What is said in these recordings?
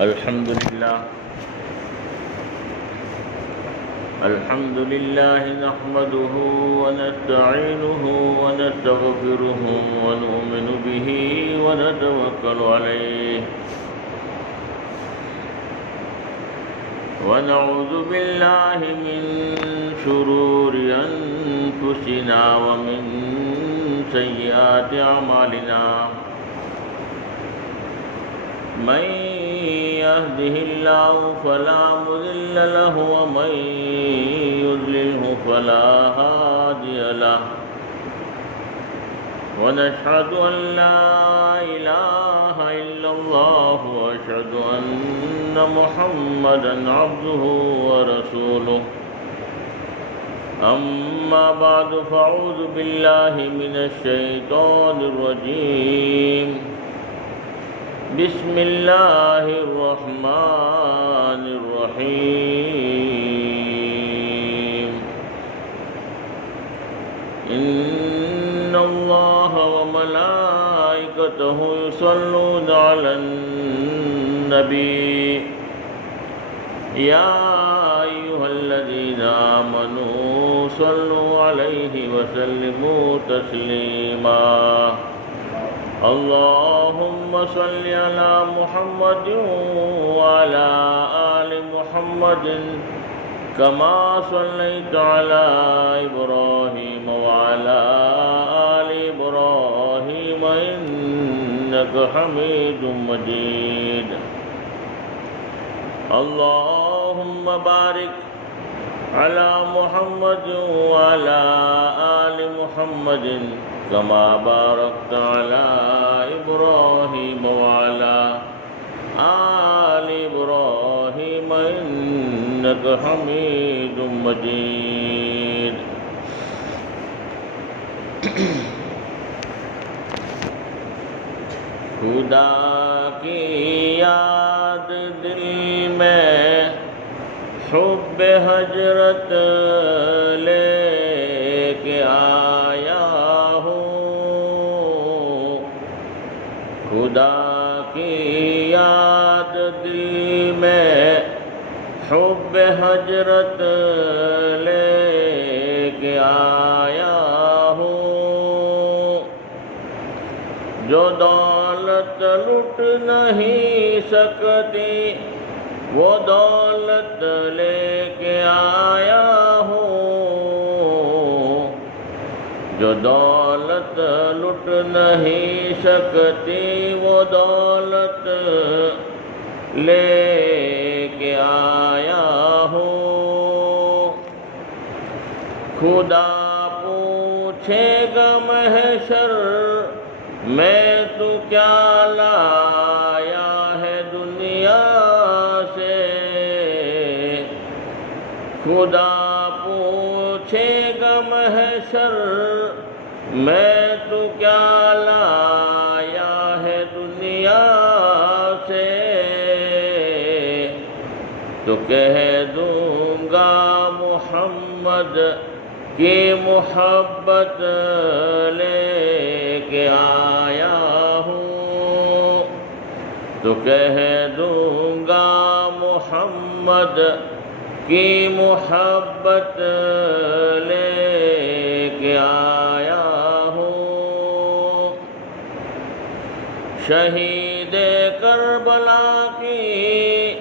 الحمد لله نحمده ونستعينه ونستغفره ونؤمن به ونتوكل عليه ونعوذ بالله من شرور أنفسنا ومن سيئات أعمالنا من يهده الله فلا مضل له ومن يضلله فلا هادي له ونشهد أن لا إله إلا الله وأشهد أن محمدا عبده ورسوله أما بعد فأعوذ بالله من الشيطان الرجيم بسم الله الرحمن الرحيم إن الله وملائكته يصلون على النبي يا أيها الذين آمنوا صلوا عليه وسلموا تسليما اللهم صل على محمد وعلى آل محمد كما صليت على إبراهيم وعلى آل إبراهيم إنك حميد مجيد اللهم بارك على محمد وعلى آل محمد كما باركت على إبراهيم وعلى آل إبراهيم إنك حميد مجيد خدا کی یاد دل میں حب ہجرت لے کے آیا ہوں خدا کی یاد دل میں حب ہجرت لے کے آیا ہوں جو دولت لٹ نہیں سکتی وہ دولت لے کے آیا ہوں جو دولت لٹ نہیں سکتی وہ دولت لے کے آیا ہوں خدا پوچھے گا محشر میں تو کیا لایا ہے دنیا سے خدا پوچھے گا محشر میں تو کیا لایا ہے دنیا سے تو کہہ دوں گا محمد کی محبت لے کے آیا ہوں تو کہہ دوں گا محمد کی محبت لے کے آیا ہوں شہید کربلا کی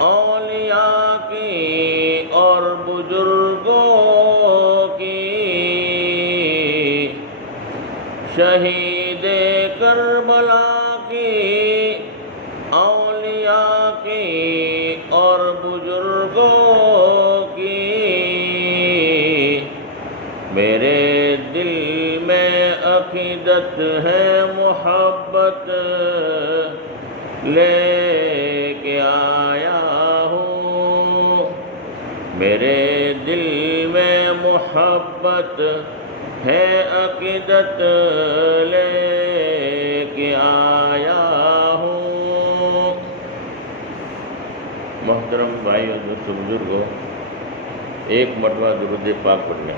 اولیاء کی اور بزرگوں کی شہید کربلا کی اولیاء کی اور بزرگوں کی میرے دل میں عقیدت ہے محبت لے کے آیا ہوں میرے دل میں محبت ہے عقیدت لے کے آیا ہوں محترم بھائیو دوستو بزرگوں ایک مرتبہ درود پاک پڑھ لیں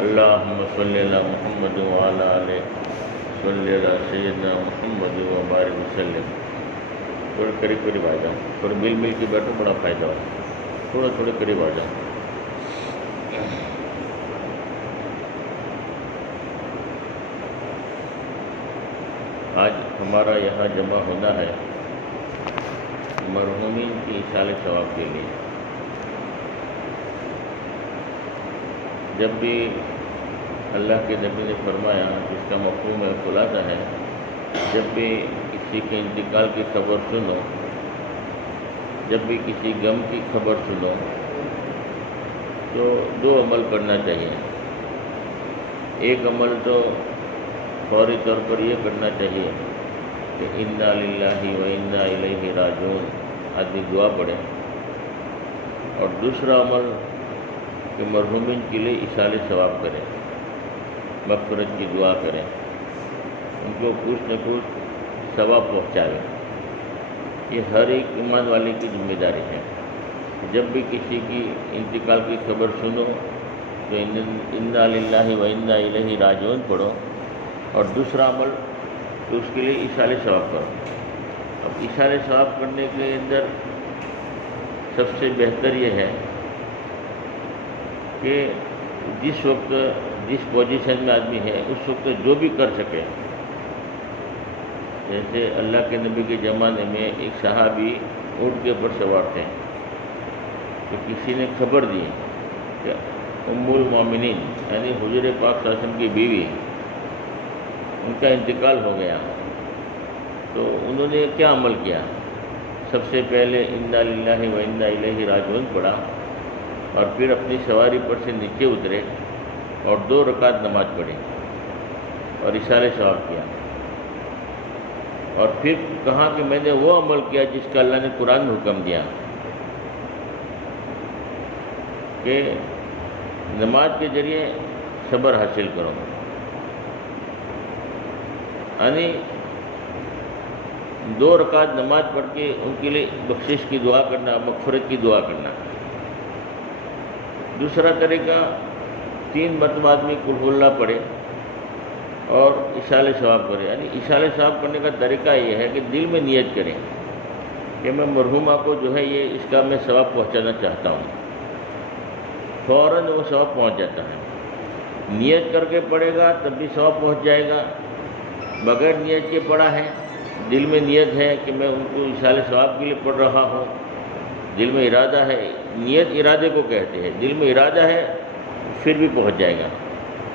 اللہم صلی علی محمد وعلی آلہ صلی علی سیدنا محمد وبارک وسلم تھوڑے قریب قریب آ جاؤ، تھوڑے مل کے بیٹھو، بڑا فائدہ ہو، تھوڑے قریب آ جاؤ۔ آج ہمارا یہاں جمع ہونا ہے مرحومین کی ایصال ثواب کے لیے۔ جب بھی اللہ کے نبی نے فرمایا، جس کا مفہوم ہے، خلاصہ ہے، جب بھی کسی کے انتقال کی خبر سنو، جب بھی کسی غم کی خبر سنو، تو 2 عمل کرنا چاہیے۔ ایک عمل تو فوری طور پر یہ کرنا چاہیے کہ انا للہ و انا الیہ راجعون آدمی دعا پڑھے، اور دوسرا عمل کہ مرحومین کے لیے ایصال ثواب کریں، مغفرت کی دعا کریں، ان کو کچھ نہ کچھ ثواب پہنچائے۔ یہ ہر ایک ایمان والے کی ذمہ داری ہے۔ جب بھی کسی کی انتقال کی خبر سنو تو انا للہ و انا الیہ راجعون پڑھو، اور دوسرا عمل تو اس کے لیے ایصال ثواب کرو۔ اب ایصال ثواب کرنے کے اندر سب سے بہتر یہ ہے کہ جس وقت جس پوزیشن میں آدمی ہے اس وقت جو بھی کر سکے۔ جیسے اللہ کے نبی کے زمانے میں ایک صحابی اونٹ کے اوپر سوار تھے، تو کسی نے خبر دی کہ ام المومنین یعنی حضور پاک صلی اللہ علیہ وسلم کی بیوی، ان کا انتقال ہو گیا۔ تو انہوں نے کیا عمل کیا؟ سب سے پہلے انا للہ و انا الیہ راجعون پڑھا، اور پھر اپنی سواری پر سے نیچے اترے اور 2 رکعت نماز پڑھی اور ایصال ثواب کیا، اور پھر کہا کہ میں نے وہ عمل کیا جس کا اللہ نے قرآن میں حکم دیا کہ نماز کے ذریعے صبر حاصل کرو، یعنی 2 رکعت نماز پڑھ کے ان کے لیے بخشش کی دعا کرنا، مغفرت کی دعا کرنا۔ دوسرا طریقہ 3 مرتبہ آدمی قل ہو اللہ پڑھے اور ایصال ثواب کرے۔ یعنی ایصال ثواب کرنے کا طریقہ یہ ہے کہ دل میں نیت کریں کہ میں مرحومہ کو جو ہے یہ اس کا میں ثواب پہنچانا چاہتا ہوں، فوراً وہ ثواب پہنچ جاتا ہے۔ نیت کر کے پڑھے گا تب بھی ثواب پہنچ جائے گا، بغیر نیت کے پڑھا ہے، دل میں نیت ہے کہ میں ان کو ایصال ثواب کے لیے پڑھ رہا ہوں، دل میں ارادہ ہے، نیت ارادے کو کہتے ہیں، دل میں ارادہ ہے پھر بھی پہنچ جائے گا۔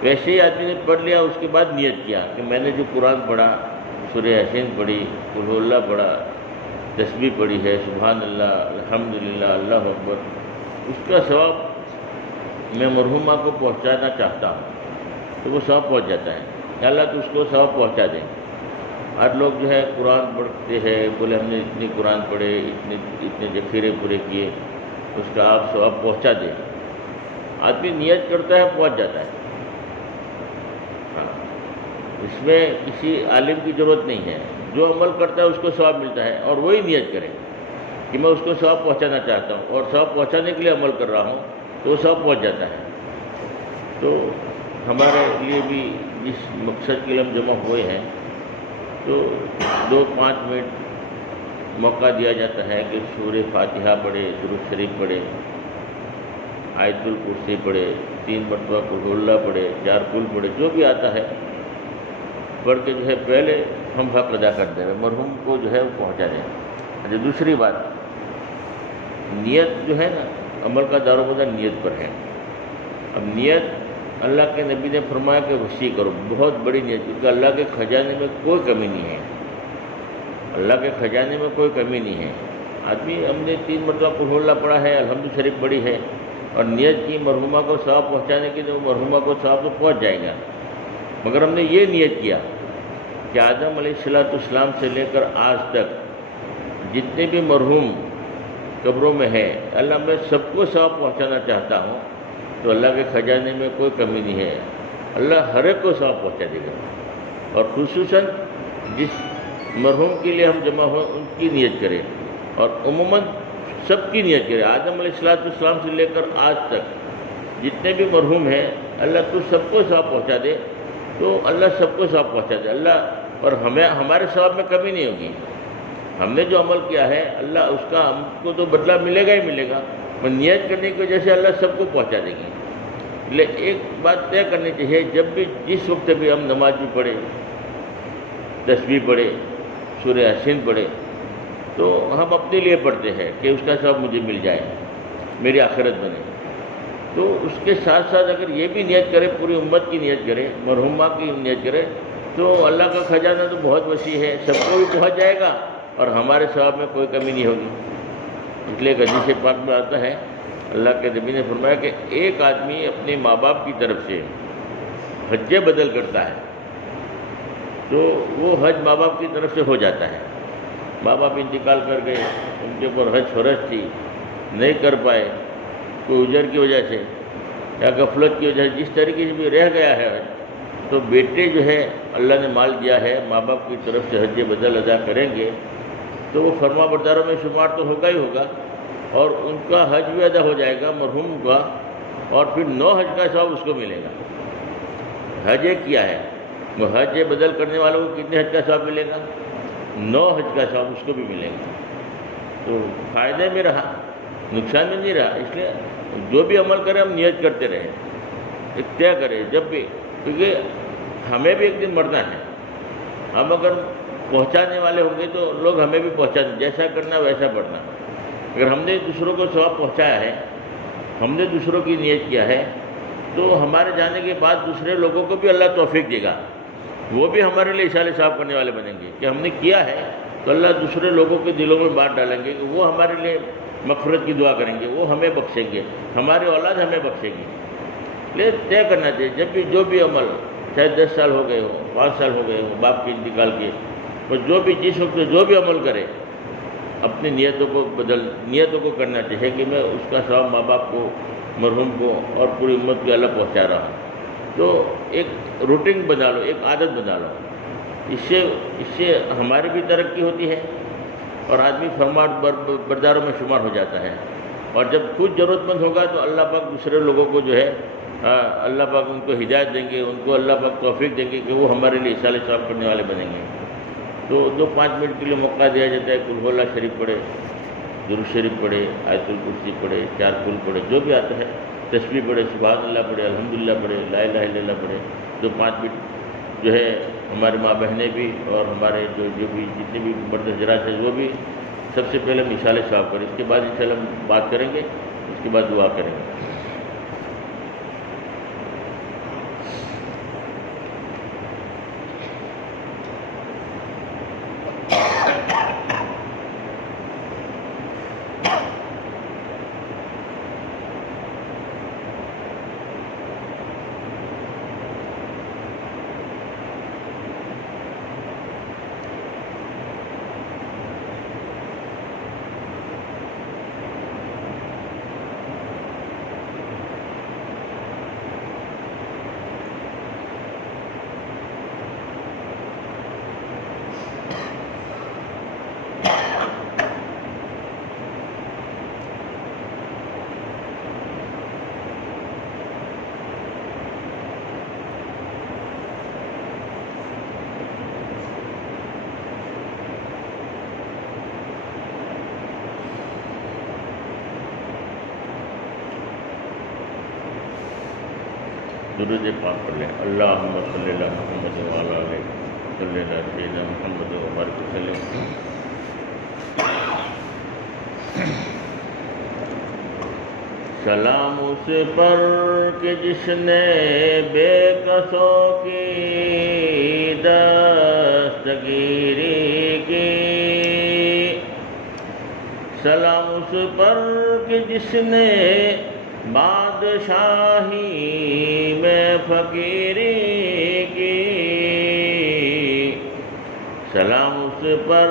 ویسے ہی آدمی نے پڑھ لیا، اس کے بعد نیت کیا کہ میں نے جو قرآن پڑھا، سورہ یاسین پڑھی، قل ہو اللہ پڑھا، تسبیح پڑھی ہے، سبحان اللہ، الحمدللہ، اللہ اکبر، اس کا ثواب میں مرحومہ کو پہنچانا چاہتا ہوں، تو وہ ثواب پہنچ جاتا ہے۔ اللہ تو اس کو ثواب پہنچا دیں۔ ہر لوگ جو ہے قرآن پڑھتے ہیں، بولے ہم نے اتنی قرآن پڑھے، اتنے ذخیرے پورے کیے، اس کا آپ ثواب پہنچا دیں۔ آدمی نیت کرتا ہے، پہنچ جاتا ہے۔ ہاں، اس میں کسی عالم کی ضرورت نہیں ہے، جو عمل کرتا ہے اس کو ثواب ملتا ہے، اور وہی نیت کرے کہ میں اس کو ثواب پہنچانا چاہتا ہوں اور ثواب پہنچانے کے لیے عمل کر رہا ہوں، تو وہ ثواب پہنچ جاتا ہے۔ تو ہمارے لیے بھی جس مقصد کے لیے ہم جمع ہوئے ہیں، تو 2-5 منٹ موقع دیا جاتا ہے کہ سورہ فاتحہ پڑھے، درود شریف پڑھے، آیت الکرسی پڑھے، 3 مرتبہ قل ہو اللہ پڑھے، 4 کل پڑھے، جو بھی آتا ہے پڑھ کے جو ہے پہلے ہم حق ادا کر دیں، مرحوم کو جو ہے وہ پہنچا دیں۔ اچھا، دوسری بات، نیت جو ہے نا، عمل کا دار و مدار نیت پر ہے۔ اب نیت اللہ کے نبی نے فرمایا کہ وسیع کرو، بہت بڑی نیت، کیونکہ اللہ کے خزانے میں کوئی کمی نہیں ہے، اللہ کے خزانے میں کوئی کمی نہیں ہے۔ آدمی ہم نے 3 مرتبہ قل ہو اللہ پڑھا ہے، الحمد شریف پڑھی ہے، اور نیت کی مرحومہ کو ثواب پہنچانے کی، تو مرحومہ کو ثواب تو پہنچ جائے گا، مگر ہم نے یہ نیت کیا کہ آدم علیہ السلام سے لے کر آج تک جتنے بھی مرحوم قبروں میں ہے، اللہ میں سب کو ثواب پہنچانا چاہتا ہوں، تو اللہ کے خزانے میں کوئی کمی نہیں ہے، اللہ ہر ایک کو ثواب پہنچا دے گا۔ اور خصوصاً جس مرحوم کے لیے ہم جمع ہوئے ان کی نیت کریں، اور عموماً سب کی نیت کریں، آدم علیہ السلام سے لے کر آج تک جتنے بھی مرحوم ہیں، اللہ تو سب کو ثواب پہنچا دے، تو اللہ سب کو ثواب پہنچا دے اللہ، اور ہمارے ثواب میں کمی نہیں ہوگی۔ ہم نے جو عمل کیا ہے اللہ اس کا ہم کو تو بدلہ ملے گا ہی ملے گا، اور نیت کرنے کی وجہ سے اللہ سب کو پہنچا دیں گے۔ لیکن ایک بات طے کرنی چاہیے، جب بھی جس وقت بھی ہم نماز بھی پڑھیں، تسبیح پڑھے، سورہ یاسین پڑھے، تو ہم اپنے لیے پڑھتے ہیں کہ اس کا ثواب مجھے مل جائے، میری آخرت بنے۔ تو اس کے ساتھ ساتھ اگر یہ بھی نیت کرے، پوری امت کی نیت کرے، مرحومہ کی نیت کرے، تو اللہ کا خزانہ تو بہت وسیع ہے، سب کو بھی پہنچ جائے گا اور ہمارے ثواب میں کوئی کمی نہیں ہوگی۔ اس لیے حدیث پاک میں آتا ہے، اللہ کے نبی نے فرمایا کہ ایک آدمی اپنے ماں باپ کی طرف سے حج بدل کرتا ہے تو وہ حج ماں باپ کی طرف سے ہو جاتا ہے۔ ماں باپ انتقال کر گئے، ان کے اوپر حج فرض تھی، نہیں کر پائے، کوئی اجر کی وجہ سے یا غفلت کی وجہ سے، جس طریقے سے بھی رہ گیا ہے حج، تو بیٹے جو ہے اللہ نے مال دیا ہے، ماں باپ کی طرف سے حج بدل ادا کریں گے تو وہ فرما برداروں میں شمار تو ہوگا ہی ہوگا، اور ان کا حج بھی ادا ہو جائے گا مرحوم کا، اور پھر 9 حج کا ثواب اس کو ملے گا۔ حج ایک کیا ہے، وہ حج بدل کرنے والوں کو کتنے حج کا ثواب ملے گا؟ 9 حج کا ثواب اس کو بھی ملے گا۔ تو فائدے میں رہا، نقصان میں نہیں رہا۔ اس لیے جو بھی عمل کریں ہم نیت کرتے رہیں، طے کریں جب بھی، کیونکہ ہمیں بھی ایک دن مرنا ہے۔ ہم اگر پہنچانے والے ہوں گے تو لوگ ہمیں بھی پہنچا دیں، جیسا کرنا ویسا پڑھنا۔ اگر ہم نے دوسروں کو ثواب پہنچایا ہے، ہم نے دوسروں کی نیت کیا ہے، تو ہمارے جانے کے بعد دوسرے لوگوں کو بھی اللہ توفیق دے گا، وہ بھی ہمارے لیے اشارے ثواب کرنے والے بنیں گے کہ ہم نے کیا ہے، تو اللہ دوسرے لوگوں کے دلوں میں بات ڈالیں گے کہ وہ ہمارے لیے مغفرت کی دعا کریں گے، وہ ہمیں بخشیں گے، ہماری اولاد ہمیں بخشے گی۔ لیکن طے کرنا چاہیے جب بھی جو بھی عمل، چاہے 10 سال ہو گئے ہو، 5 سال ہو گئے ہو باپ کے انتقال کے، اور جو بھی جس وقت جو بھی عمل کرے اپنی نیتوں کو کرنا چاہیے کہ میں اس کا ثواب ماں باپ کو، مرحوم کو اور پوری امت کو اللہ پہنچا رہا ہوں۔ تو ایک روٹین بنا لو، ایک عادت بنا لو، اس سے ہماری بھی ترقی ہوتی ہے اور آدمی فرما برداروں میں شمار ہو جاتا ہے۔ اور جب خود ضرورت مند ہوگا تو اللہ پاک دوسرے لوگوں کو جو ہے اللہ پاک ان کو ہدایت دیں گے، ان کو اللہ پاک توفیق دیں گے کہ وہ ہمارے لیے اشارے ثواب کرنے والے بنیں گے۔ تو 2-5 منٹ کے لیے موقع دیا جاتا ہے، قل اللہ شریف پڑھے، درود شریف پڑھے، آیت الکرسی پڑھے، 4 قل پڑھے، جو بھی آتا ہے، تسبیح پڑھے، سبحان اللہ پڑھے، الحمدللہ پڑھے، لا الہ الا اللہ پڑھے۔ 2-5 منٹ جو ہے ہمارے ماں بہنیں بھی اور ہمارے جو بھی جتنے بھی مرد حضرات ہیں وہ بھی سب سے پہلے ہم اشارے ثواب کریں، اس کے بعد انشاءاللہ ہم بات کریں گے، اس کے بعد دعا کریں گے۔ درود پاک پڑھ لیں۔ اللہم صلی علی محمد وعلی آلہ صلی علی سیدنا محمد وبارک وسلم۔ سلام اس پر کہ جس نے بے کسوں کی دستگیری کی، سلام اس پر کہ جس نے بادشاہی میں فقیری کی، سلام اس پر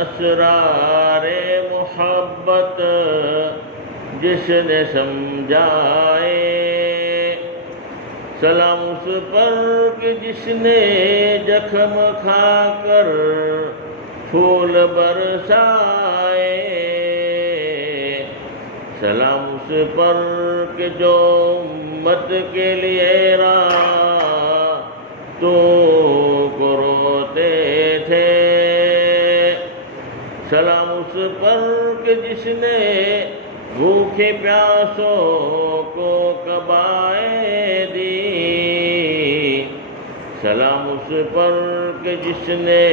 اسرار محبت جس نے سمجھائے، سلام اس پر کہ جس نے زخم کھا کر پھول برسائے، سلام اس پر کہ جو امت کے لیے راہ تو کو روتے تھے، سلام اس پر کہ جس نے بھوکے پیاسوں کو کبائے دی، سلام اس پر کہ جس نے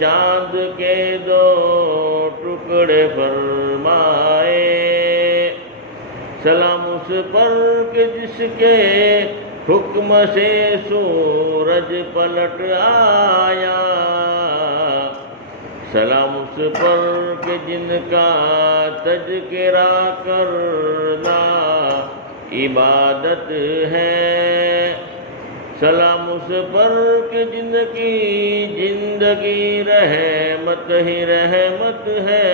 چاند کے دو ٹکڑے فرمائے، سلام اس پر کہ جس کے حکم سے سورج پلٹ آیا، سلام اس پر کہ جن کا تذکرہ کرنا عبادت ہے، سلام اس پر کہ جن کی زندگی رحمت ہی رحمت ہے۔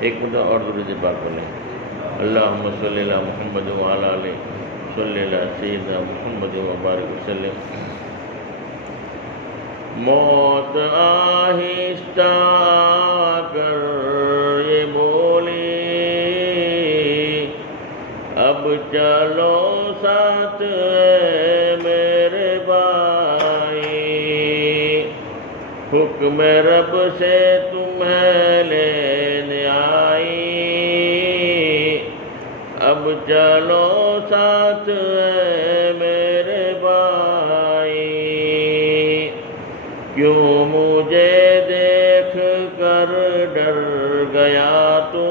ایک منٹ اور درود پاک بولیں، اللہم صلی علی محمد وعلی آلہ صلی علی سیدنا محمد وبارک وسلم۔ موت آہستہ کر یہ بولی، اب چلو ساتھ میرے بھائی، حکم رب سے تمہیں لینے آئی، اب چلو ساتھ میرے بھائی، کیوں مجھے دیکھ کر ڈر گیا تو،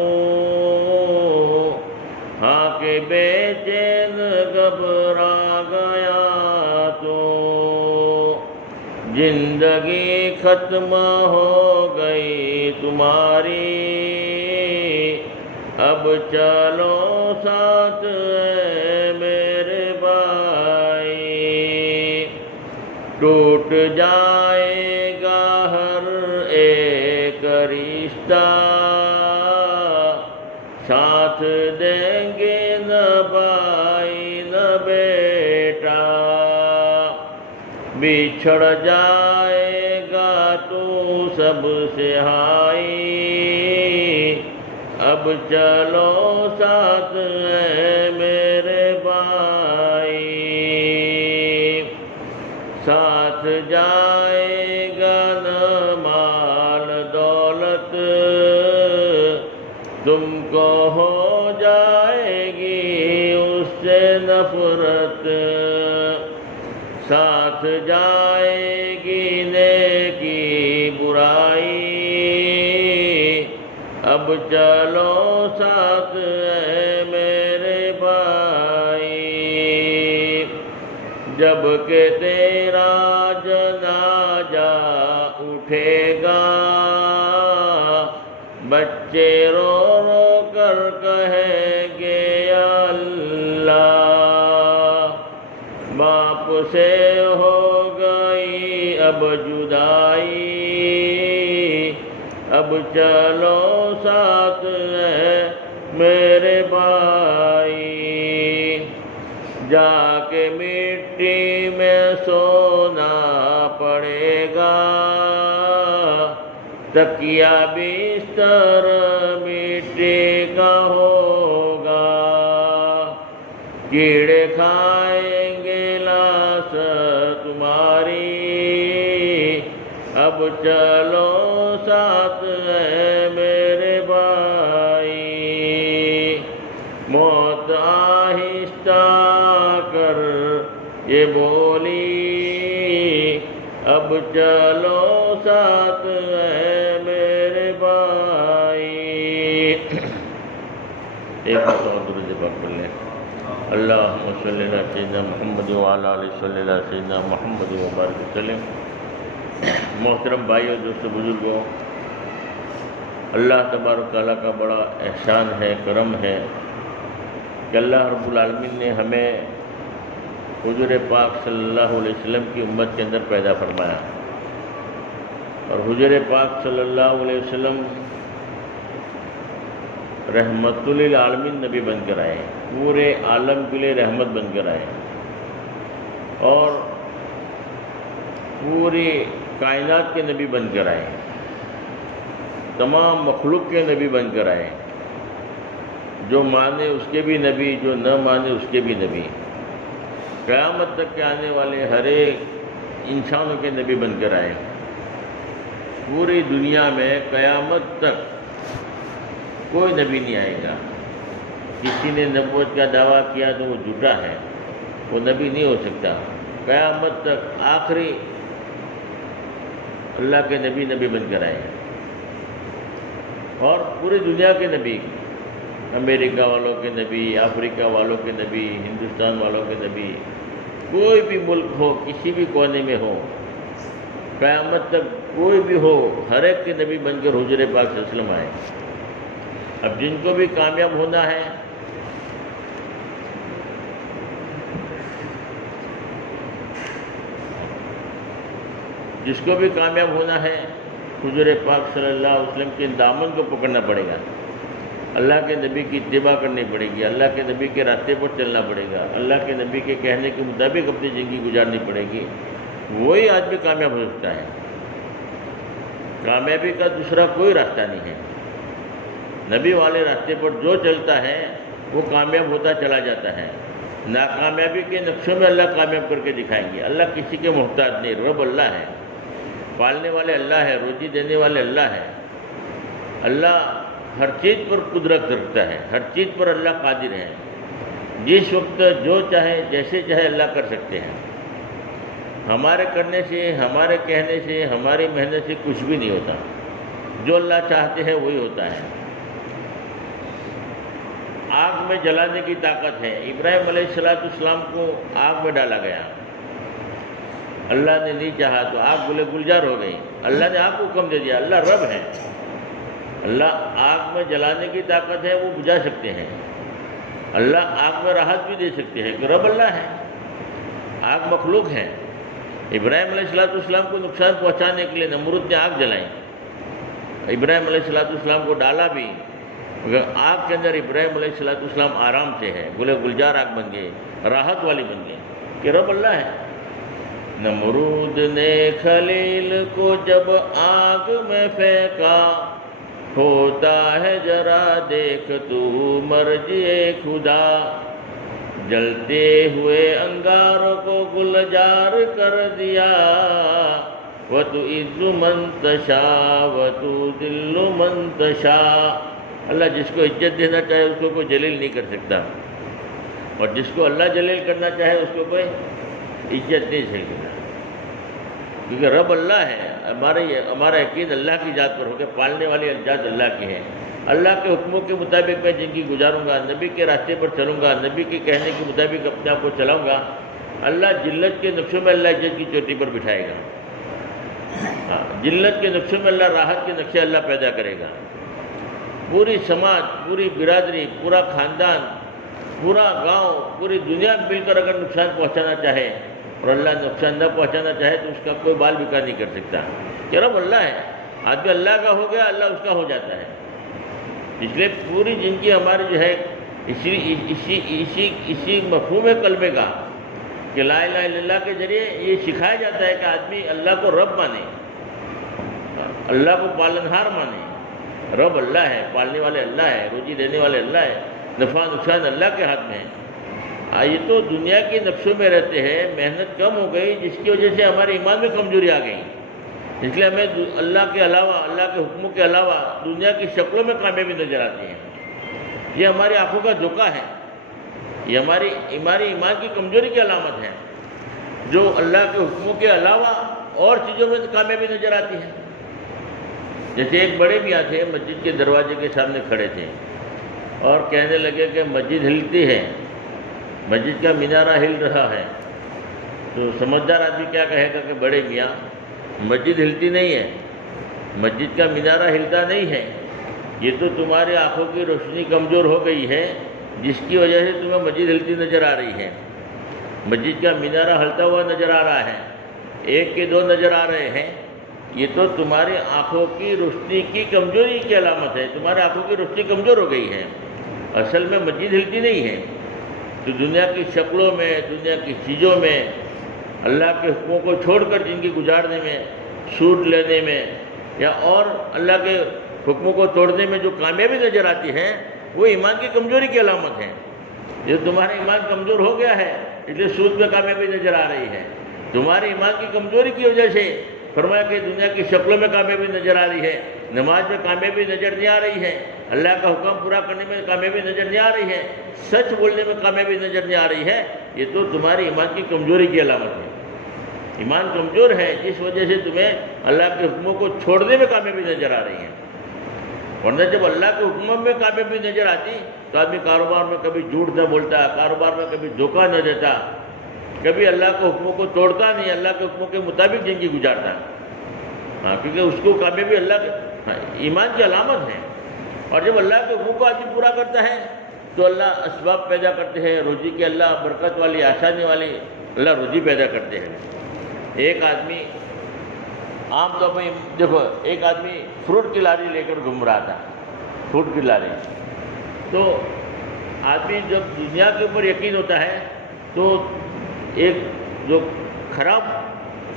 ہاں کہ بے چین گھبرا گیا تو، زندگی ختم ہو گئی تمہاری، اب چلو ساتھ میرے بھائی، ٹوٹ جائے گا ہر ایک رشتہ، ساتھ دیں گے نہ بھائی نہ بیٹا، بچھڑ جائے گا تو سب سے ہائی، اب چلو ساتھ میرے بھائی، ساتھ جائے گا نہ مال دولت، تم کو ہو جائے گی اس سے نفرت، ساتھ جائے گی نیکی برائی، اب چلو ساتھ میرے بھائی، جب کہ تیرا جنازہ اٹھے گا، بچے رو رو کر کہیں گے یا اللہ، باپ سے ہو گئی اب جدائی، اب چلو ساتھ میرے بھائی، جا کے مٹی میں سونا پڑے گا، تکیہ بستر مٹی کا ہوگا، کیڑے کھائیں گے لاش تمہاری، اب چلو ساتھ میرے بھائی، موت آہستہ کر یہ بولی، اب چلو ساتھ میرے بھائی۔ ایک اور درود پاک پڑھ لیں، اللہم صلی علی سیدنا محمد وعلی آلہ صلی علی سیدنا محمد وبارک وسلم۔ محترم بھائی اور دوستو بزرگوں، اللہ تبارک تعالیٰ کا بڑا احسان ہے، کرم ہے کہ اللہ رب العالمین نے ہمیں حضور پاک صلی اللہ علیہ وسلم کی امت کے اندر پیدا فرمایا، اور حضور پاک صلی اللہ علیہ وسلم رحمت للعالمین نبی بن کر آئے، پورے عالم کے لیے رحمت بن کر آئے، اور پوری کائنات کے نبی بن کر آئے، تمام مخلوق کے نبی بن کر آئے، جو مانے اس کے بھی نبی، جو نہ مانے اس کے بھی نبی، قیامت تک کے آنے والے ہر ایک انسانوں کے نبی بن کر آئے۔ پوری دنیا میں قیامت تک کوئی نبی نہیں آئے گا. کسی نے نبوت کا دعویٰ کیا تو وہ جھوٹا ہے، وہ نبی نہیں ہو سکتا. قیامت تک آخری اللہ کے نبی بن کر آئے ہیں. اور پوری دنیا کے نبی، امریکہ والوں کے نبی، افریقہ والوں کے نبی، ہندوستان والوں کے نبی، کوئی بھی ملک ہو، کسی بھی کونے میں ہو، قیامت تک کوئی بھی ہو، ہر ایک کے نبی بن کر حضور پاک صلی اللہ علیہ وسلم آئے. اب جن کو بھی کامیاب ہونا ہے، جس کو بھی کامیاب ہونا ہے، حضور پاک صلی اللہ علیہ وسلم کے دامن کو پکڑنا پڑے گا، اللہ کے نبی کی اتباع کرنی پڑے گی، اللہ کے نبی کے راستے پر چلنا پڑے گا، اللہ کے نبی کے کہنے کے مطابق اپنی زندگی گزارنی پڑے گی. وہی آدمی کامیاب ہو سکتا ہے. کامیابی کا دوسرا کوئی راستہ نہیں ہے. نبی والے راستے پر جو چلتا ہے وہ کامیاب ہوتا چلا جاتا ہے. ناکامیابی کے نقشوں میں اللہ کامیاب کر کے دکھائیں گے. اللہ کسی کے محتاج نہیں، رب اللہ ہے، پالنے والے اللہ ہے، روزی دینے والے اللہ ہے. اللہ ہر چیز پر قدرت رکھتا ہے، ہر چیز پر اللہ قادر ہے. جس وقت جو چاہے جیسے چاہے اللہ کر سکتے ہیں. ہمارے کرنے سے، ہمارے کہنے سے، ہماری محنت سے کچھ بھی نہیں ہوتا. جو اللہ چاہتے ہیں وہی ہوتا ہے. آگ میں جلانے کی طاقت ہے. ابراہیم علیہ السلام کو آگ میں ڈالا گیا، اللہ نے نہیں چاہا تو آگ گلے گلزار ہو گئی. اللہ نے آگ کو حکم دے دیا. اللہ رب ہے، اللہ آگ میں جلانے کی طاقت ہے، وہ بجھا سکتے ہیں. اللہ آگ میں راحت بھی دے سکتے ہیں کہ رب اللہ ہے. آگ مخلوق ہے. ابراہیم علیہ السلام کو نقصان پہنچانے کے لیے نمرود نے آگ جلائی. ابراہیم علیہ السلام کو ڈالا بھی، مگر آگ کے اندر ابراہیم علیہ السلام آرام سے ہے، گلے گلزار آگ بن گئے، راحت والی بن گئے کہ رب اللہ ہے. نمرود نے خلیل کو جب آگ میں پھینکا، ہوتا ہے ذرا دیکھ تو مرجِ خدا، جلتے ہوئے انگاروں کو گلزار کر دیا، وَتُعِزُّ مَن تَشَاءُ وَتُذِلُّ مَن تَشَاءُ. اللہ جس کو عزت دینا چاہے اس کو کوئی جلیل نہیں کر سکتا، اور جس کو اللہ جلیل کرنا چاہے اس کو کوئی عزت نہیں سکتا. کیونکہ رب اللہ ہے. ہمارا یقین اللہ کی ذات پر ہو کہ پالنے والی ذات اللہ کی ہے. اللہ کے حکموں کے مطابق میں زندگی گزاروں گا، نبی کے راستے پر چلوں گا، نبی کے کہنے کے مطابق اپنے آپ کو چلاؤں گا. اللہ جلت کے نقشوں میں اللہ عزت کی چوٹی پر بٹھائے گا. جلت کے نقشوں میں اللہ راحت کے نقشے اللہ پیدا کرے گا. پوری سماج، پوری برادری، پورا خاندان، پورا گاؤں، پوری دنیا مل کر اگر نقصان پہنچانا چاہے اور اللہ نقصان نہ پہنچانا چاہے تو اس کا کوئی بال بکا نہیں کر سکتا کہ رب اللہ ہے. آدمی اللہ کا ہو گیا، اللہ اس کا ہو جاتا ہے. اس لیے پوری زندگی ہماری جو ہے اسی مفہوم کلمے کا کہ لا الہ الا اللہ کے ذریعے یہ سکھایا جاتا ہے کہ آدمی اللہ کو رب مانے، اللہ کو پالنہار مانے. رب اللہ ہے، پالنے والے اللہ ہے، روزی دینے والے اللہ ہے، نفع نقصان اللہ کے ہاتھ میں ہے. یہ تو دنیا کے نقشوں میں رہتے ہیں، محنت کم ہو گئی جس کی وجہ سے ہمارے ایمان میں کمزوری آ گئی. اس لیے ہمیں اللہ کے علاوہ، اللہ کے حکموں کے علاوہ دنیا کی شکلوں میں کامیابی نظر آتی ہے. یہ ہماری آنکھوں کا دھوکہ ہے، یہ ہماری ایمان کی کمزوری کی علامت ہے. جو اللہ کے حکموں کے علاوہ اور چیزوں میں کامیابی نظر آتی ہے. جیسے ایک بڑے میاں تھے، مسجد کے دروازے کے سامنے کھڑے تھے اور کہنے لگے کہ مسجد ہلتی ہے، مسجد کا مینارہ ہل رہا ہے. تو سمجھدار آدمی کیا کہے گا کہ بڑے میاں مسجد ہلتی نہیں ہے، مسجد کا مینارہ ہلتا نہیں ہے، یہ تو تمہاری آنکھوں کی روشنی کمزور ہو گئی ہے جس کی وجہ سے تمہیں مسجد ہلتی نظر آ رہی ہے. مسجد کا مینارہ ہلتا ہوا نظر آ رہا ہے، ایک کے دو نظر آ رہے ہیں، یہ تو تمہاری آنکھوں کی روشنی کی کمزوری کی علامت ہے. تمہاری آنکھوں کی روشنی کمزور ہو گئی ہے، اصل میں مسجد ہلتی نہیں ہے. تو دنیا کی شکلوں میں، دنیا کی چیزوں میں، اللہ کے حکموں کو چھوڑ کر زندگی گزارنے میں، سود لینے میں یا اور اللہ کے حکموں کو توڑنے میں جو کامیابی نظر آتی ہے وہ ایمان کی کمزوری کی علامت ہے. جو تمہارا ایمان کمزور ہو گیا ہے اس لیے سود میں کامیابی نظر آ رہی ہے. تمہاری ایمان کی کمزوری کی وجہ سے فرمایا کہ دنیا کی شکلوں میں کامیابی نظر آ رہی ہے، نماز میں کامیابی نظر نہیں آ رہی ہے، اللہ کا حکم پورا کرنے میں کامیابی نظر نہیں آ رہی ہے، سچ بولنے میں کامیابی نظر نہیں آ رہی ہے، یہ تو تمہاری ایمان کی کمزوری کی علامت ہے۔ ایمان کمزور ہے جس وجہ سے تمہیں اللہ کے حکموں کو چھوڑنے میں کامیابی نظر آ رہی ہے، ورنہ جب اللہ کے حکموں میں کامیابی نظر آتی تو آدمی کاروبار میں کبھی جھوٹ نہ بولتا، کاروبار میں کبھی دھوکہ نہ دیتا، کبھی اللہ کے حکموں کو توڑتا نہیں، اللہ کے حکموں کے مطابق زندگی گزارتا۔ ہاں، کیونکہ اس کو کامیابی اللہ کے ایمان کی علامت ہے۔ اور جب اللہ کے حکم کو آدمی پورا کرتا ہے تو اللہ اسباب پیدا کرتے ہیں، روزی کے اللہ برکت والی آسانی والی اللہ روزی پیدا کرتے ہیں۔ ایک آدمی عام طور پہ دیکھو، ایک آدمی فروٹ کی لاری لے کر گھوم رہا تھا، فروٹ کی لاری، تو آدمی جب دنیا کے اوپر یقین ہوتا ہے تو ایک جو خراب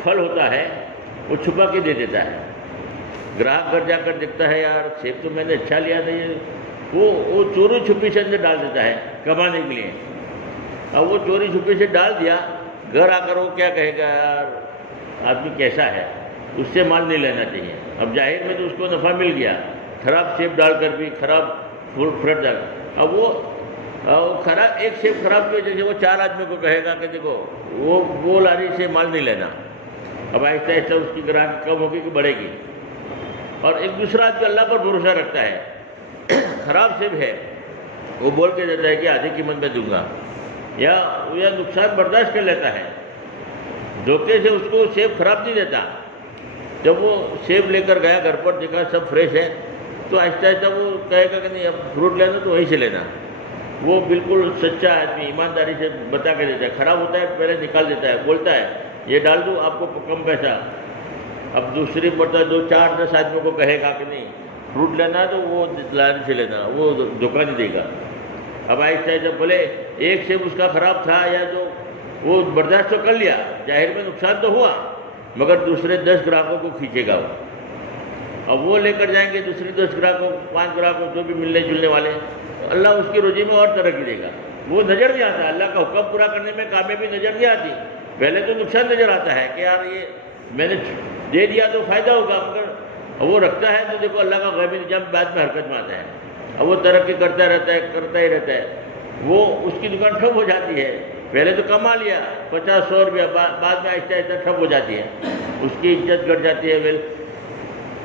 پھل ہوتا ہے وہ چھپا کے دے دیتا ہے، گراہک گھر جا کر دیکھتا ہے یار سیب تو میں نے اچھا لیا تھا، وہ چوری چھپی سے اندر ڈال دیتا ہے کمانے کے لیے۔ اب وہ چوری چھپی سے ڈال دیا، گھر آ کر وہ کیا کہے گا، یار آدمی کیسا ہے، اس سے مال نہیں لینا چاہیے۔ اب ظاہر میں تو اس کو نفع مل گیا، خراب سیب ڈال کر بھی، خراب فروٹ ڈال کر۔ اب وہ خراب ایک سیب خراب کی وجہ سے وہ 4 آدمی کو کہے گا کہ دیکھو وہ لاری سے مال نہیں لینا۔ اب آہستہ آہستہ اس کی گراہکی کم ہوگی کہ بڑھے گی۔ اور ایک دوسرا آدمی اللہ پر بھروسہ رکھتا ہے، خراب سیب ہے وہ بول کے دیتا ہے کہ آدھی قیمت میں دوں گا، یا نقصان برداشت کر لیتا ہے، دھوکے سے اس کو سیب خراب نہیں دیتا۔ جب وہ سیب لے کر گیا گھر پر، دیکھا سب فریش ہے، تو آہستہ آہستہ وہ کہے گا کہ نہیں اب فروٹ لینا تو وہیں سے لینا۔ وہ بالکل سچا آدمی ایمانداری سے بتا کے دیتا ہے، خراب ہوتا ہے پہلے نکال دیتا ہے، بولتا ہے یہ ڈال دوں آپ کو کم پیسہ۔ اب دوسری مرتبہ 2-4-10 آدمیوں کو کہے گا کہ نہیں فروٹ لینا ہے تو وہ لاری سے لینا، وہ دھوکہ نہیں دے گا۔ اب آہستہ آہستہ بولے ایک سیب اس کا خراب تھا یا جو وہ برداشت تو کر لیا، ظاہر میں نقصان تو ہوا، مگر دوسرے 10 گراہکوں کو کھینچے گا وہ۔ اب وہ لے کر جائیں گے دوسرے 10 گراہکوں، 5 گراہکوں جو بھی ملنے جلنے والے، اللہ اس کی روزی میں اور ترقی دے گا۔ وہ نظر نہیں آتا، اللہ کا حکم پورا کرنے میں کامیابی نظر نہیں آتی، پہلے تو نقصان نظر آتا ہے کہ یار یہ میں نے دے دیا تو فائدہ ہوگا، مگر وہ رکھتا ہے تو دیکھو اللہ کا غیبی نظام بعد میں حرکت میں آتا ہے۔ اب وہ ترقی کرتا رہتا ہے، کرتا ہی رہتا ہے، وہ اس کی دکان ٹھپ ہو جاتی ہے، پہلے تو کما لیا 50-100 روپیہ، بعد میں آہستہ آہستہ ٹھپ ہو جاتی ہے، اس کی عزت گھٹ جاتی ہے،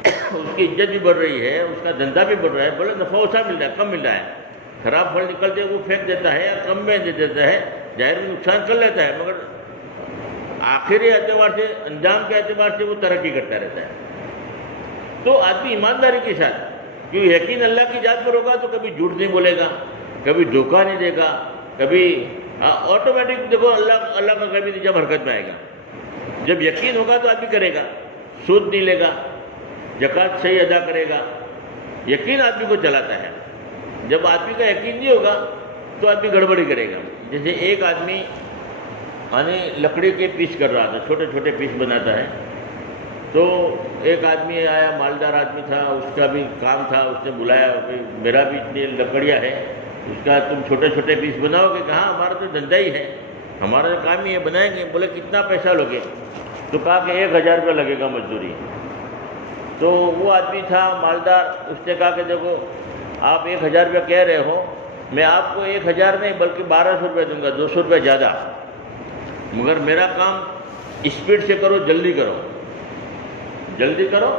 اس کی عزت بھی بڑھ رہی ہے، اس کا دھندا بھی بڑھ رہا ہے، بولے نفع اوسا مل رہا ہے، کم مل رہا ہے، خراب پھل نکلتے وہ پھینک دیتا ہے یا کم میں دے دیتا ہے، ظاہر میں نقصان کر لیتا ہے، مگر آخری اعتبار سے، انجام کے اعتبار سے وہ ترقی کرتا رہتا ہے۔ تو آدمی ایمانداری کے ساتھ، کیوں یقین اللہ کی ذات پر ہوگا تو کبھی جھوٹ نہیں بولے گا، کبھی دھوکہ نہیں دے گا، کبھی آٹومیٹک دیکھو اللہ کا غیبی نظام حرکت میں آئے گا۔ جب یقین ہوگا تو آدمی کرے گا، سود نہیں لے گا، زکوٰۃ صحیح ادا کرے گا، یقین آدمی کو چلاتا ہے۔ جب آدمی کا یقین نہیں ہوگا تو آدمی گڑبڑی کرے گا۔ جیسے ایک آدمی لکڑی کے پیس کر رہا تھا، چھوٹے چھوٹے پیس بناتا ہے، تو ایک آدمی آیا، مالدار آدمی تھا، اس کا بھی کام تھا، اس نے بلایا کہ میرا بھی اتنی لکڑیاں ہے، اس کا تم چھوٹے چھوٹے پیس بناؤ گے؟ کہا ہمارا تو دھندا ہی ہے، ہمارا تو کام ہی ہے، بنائیں گے۔ بولے کتنا پیسہ لوگے؟ تو کہا کہ 1000 روپیہ لگے گا مزدوری۔ تو وہ آدمی تھا مالدار، اس نے کہا کہ دیکھو آپ 1000 روپیہ کہہ رہے ہو، میں آپ کو 1000 نہیں بلکہ 1200 روپیہ دوں گا، 200 روپیہ زیادہ، مگر میرا کام اسپیڈ سے کرو، جلدی کرو، جلدی کرو،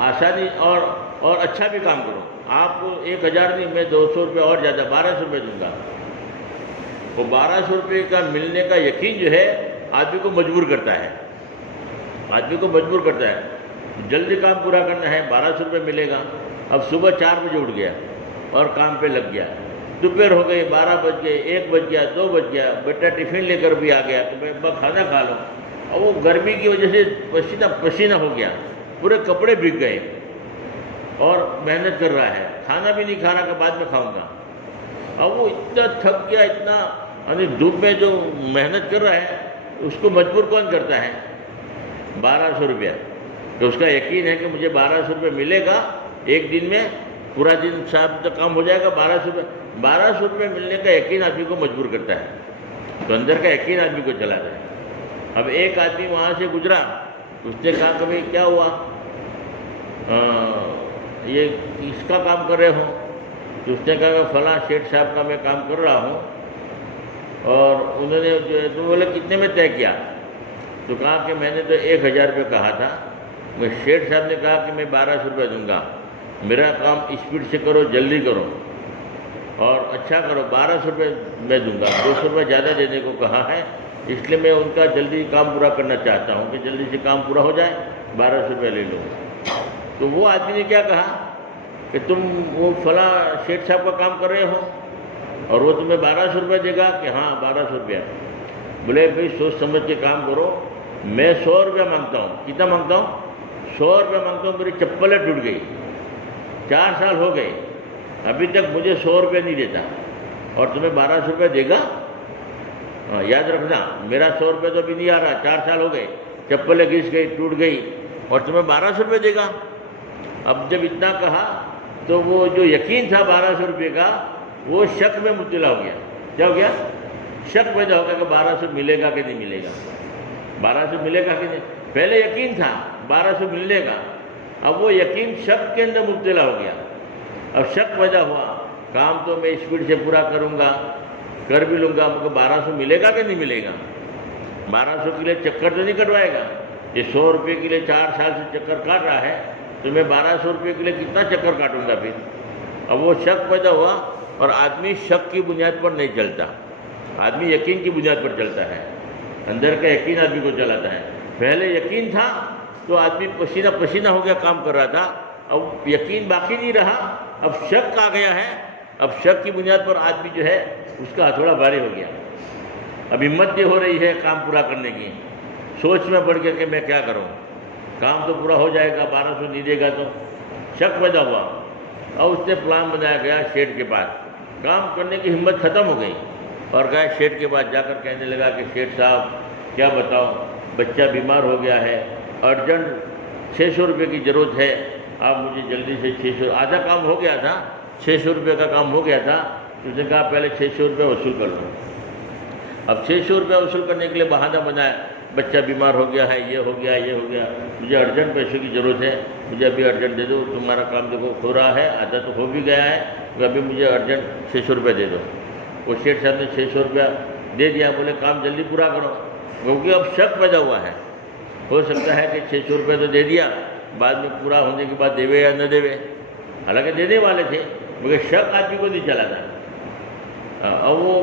آسانی اور اچھا بھی کام کرو۔ آپ کو 1000 نہیں، میں 200 روپیہ اور زیادہ 1200 روپیہ دوں گا۔ وہ 1200 روپئے کا ملنے کا یقین جو ہے آدمی کو مجبور کرتا ہے، آدمی کو مجبور کرتا ہے، جلدی کام پورا کرنا ہے، 1200 روپئے ملے گا۔ اب صبح 4 بجے اٹھ گیا اور کام پہ لگ گیا، دوپہر ہو گئی، 12 بج گئے، 1 بج گیا، 2 بج گیا، بیٹا ٹفن لے کر بھی آ گیا کہ میں ابا کھانا کھا لوں، اور وہ گرمی کی وجہ سے پسینہ پسینہ ہو گیا، پورے کپڑے بھیگ گئے، اور محنت کر رہا ہے، کھانا بھی نہیں کھا رہا کہ بعد میں کھاؤں گا۔ اب وہ اتنا تھک گیا، اتنا دھوپ میں جو محنت کر رہا ہے، اس کو مجبور کون کرتا ہے؟ 1200 روپیہ، کہ اس کا یقین ہے کہ مجھے 1200 روپیہ ملے گا ایک دن میں، پورا دن شام تک کام ہو جائے گا، 1200 روپئے ملنے کا یقین آدمی کو مجبور کرتا ہے، تو اندر کا یقین آدمی کو چلاتا ہے۔ اب ایک آدمی وہاں سے گزرا اس نے کہا کہ بھائی کیا ہوا، یہ کس کا کام کر رہے ہو؟ تو اس نے کہا کہ فلاں شیخ صاحب کا میں کام کر رہا ہوں، اور انہوں نے جو ہے تو بولے کتنے میں طے کیا؟ تو کہا کہ میں نے تو 1000 روپے کہا تھا، میں شیخ صاحب نے کہا کہ میں 1200 روپے دوں گا، میرا کام اسپیڈ سے کرو، جلدی کرو اور اچھا کرو، 1200 روپے میں دوں گا، 200 روپے زیادہ دینے کو کہا ہے، اس لیے میں ان کا جلدی کام پورا کرنا چاہتا ہوں کہ جلدی سے کام پورا ہو جائے، 1200 روپے لے لو۔ تو وہ آدمی نے کیا کہا کہ تم وہ فلاں شیخ صاحب کا کام کر رہے ہو اور وہ تمہیں 1200 روپے دے گا؟ کہ ہاں 1200 روپیہ۔ بولے بھائی سوچ سمجھ کے کام کرو، میں 100 روپیہ مانگتا ہوں۔ کتنا مانگتا ہوں؟ 100 روپیہ مانگتا ہوں، میری چپلیں ٹوٹ گئی، 4 سال ہو گئے، ابھی تک مجھے 100 روپے نہیں دیتا، اور تمہیں 1200 روپے دے گا؟ یاد رکھنا، میرا 100 روپے تو ابھی نہیں آ رہا، 4 سال ہو گئے، چپلیں گھس گئی، ٹوٹ گئی، اور تمہیں 1200 روپے دے گا؟ اب جب اتنا کہا تو وہ جو یقین تھا 1200 روپے کا، وہ شک میں مبتلا ہو گیا۔ کیا ہو گیا؟ شک پیدا ہو گیا کہ 1200 ملے گا کہ نہیں ملے گا، 1200 ملے گا کہ نہیں۔ پہلے یقین تھا 1200 ملنے کا، اب وہ یقین شک کے اندر مبتلا ہو گیا۔ اب شک پیدا ہوا، کام تو میں اسپیڈ سے پورا کروں گا، کر بھی لوں گا، مگر 1200 ملے گا کہ نہیں ملے گا؟ 1200 کے لیے چکر تو نہیں کٹوائے گا، یہ 100 روپے کے لیے 4 سال سے چکر کاٹ رہا ہے، تو میں 1200 روپے کے لیے کتنا چکر کاٹوں گا پھر؟ اب وہ شک پیدا ہوا، اور آدمی شک کی بنیاد پر نہیں چلتا، آدمی یقین کی بنیاد پر چلتا ہے، اندر کا یقین آدمی کو چلاتا ہے۔ پہلے یقین تھا تو آدمی پسینہ پسینہ ہو گیا، کام کر رہا تھا، اب یقین باقی نہیں رہا، اب شک آ گیا ہے، اب شک کی بنیاد پر آدمی جو ہے اس کا ہتھوڑا بھاری ہو گیا، اب ہمت یہ ہو رہی ہے کام پورا کرنے کی، سوچ میں پڑ گیا کہ میں کیا کروں، کام تو پورا ہو جائے گا، 1200 نہیں دے گا تو۔ شک پیدا ہوا، اور اس نے پلان بنایا گیا شیٹھ کے پاس، کام کرنے کی ہمت ختم ہو گئی، اور گئے شیٹھ کے پاس، جا کر کہنے لگا کہ شیٹھ صاحب کیا بتاؤ، بچہ بیمار ہو گیا ہے، ارجنٹ 600 روپے کی ضرورت ہے، آپ مجھے جلدی سے 600، آدھا کام ہو گیا تھا، 600 روپے کا کام ہو گیا تھا، اس نے کہا پہلے 600 روپے وصول کر لو۔ اب 600 روپے وصول کرنے کے لیے بہانہ بنایا، بچہ بیمار ہو گیا ہے، یہ ہو گیا، یہ ہو گیا، مجھے ارجنٹ پیسے کی ضرورت ہے، مجھے ابھی ارجنٹ دے دو، تمہارا کام دیکھو ہو رہا ہے، آدھا تو ہو بھی گیا ہے، تو ابھی مجھے ارجنٹ 600 روپے دے دو۔ وہ شیخ صاحب نے 600 روپیہ دے دیا، بولے کام جلدی پورا کرو، کیونکہ اب شک پیدا ہوا ہے، ہو سکتا ہے کہ 600 روپے تو دے دیا، بعد میں پورا ہونے کے بعد دیوے یا نہ دیوے، حالانکہ دینے والے تھے، مگر شک آدمی کو نہیں چلا تھا۔ اور وہ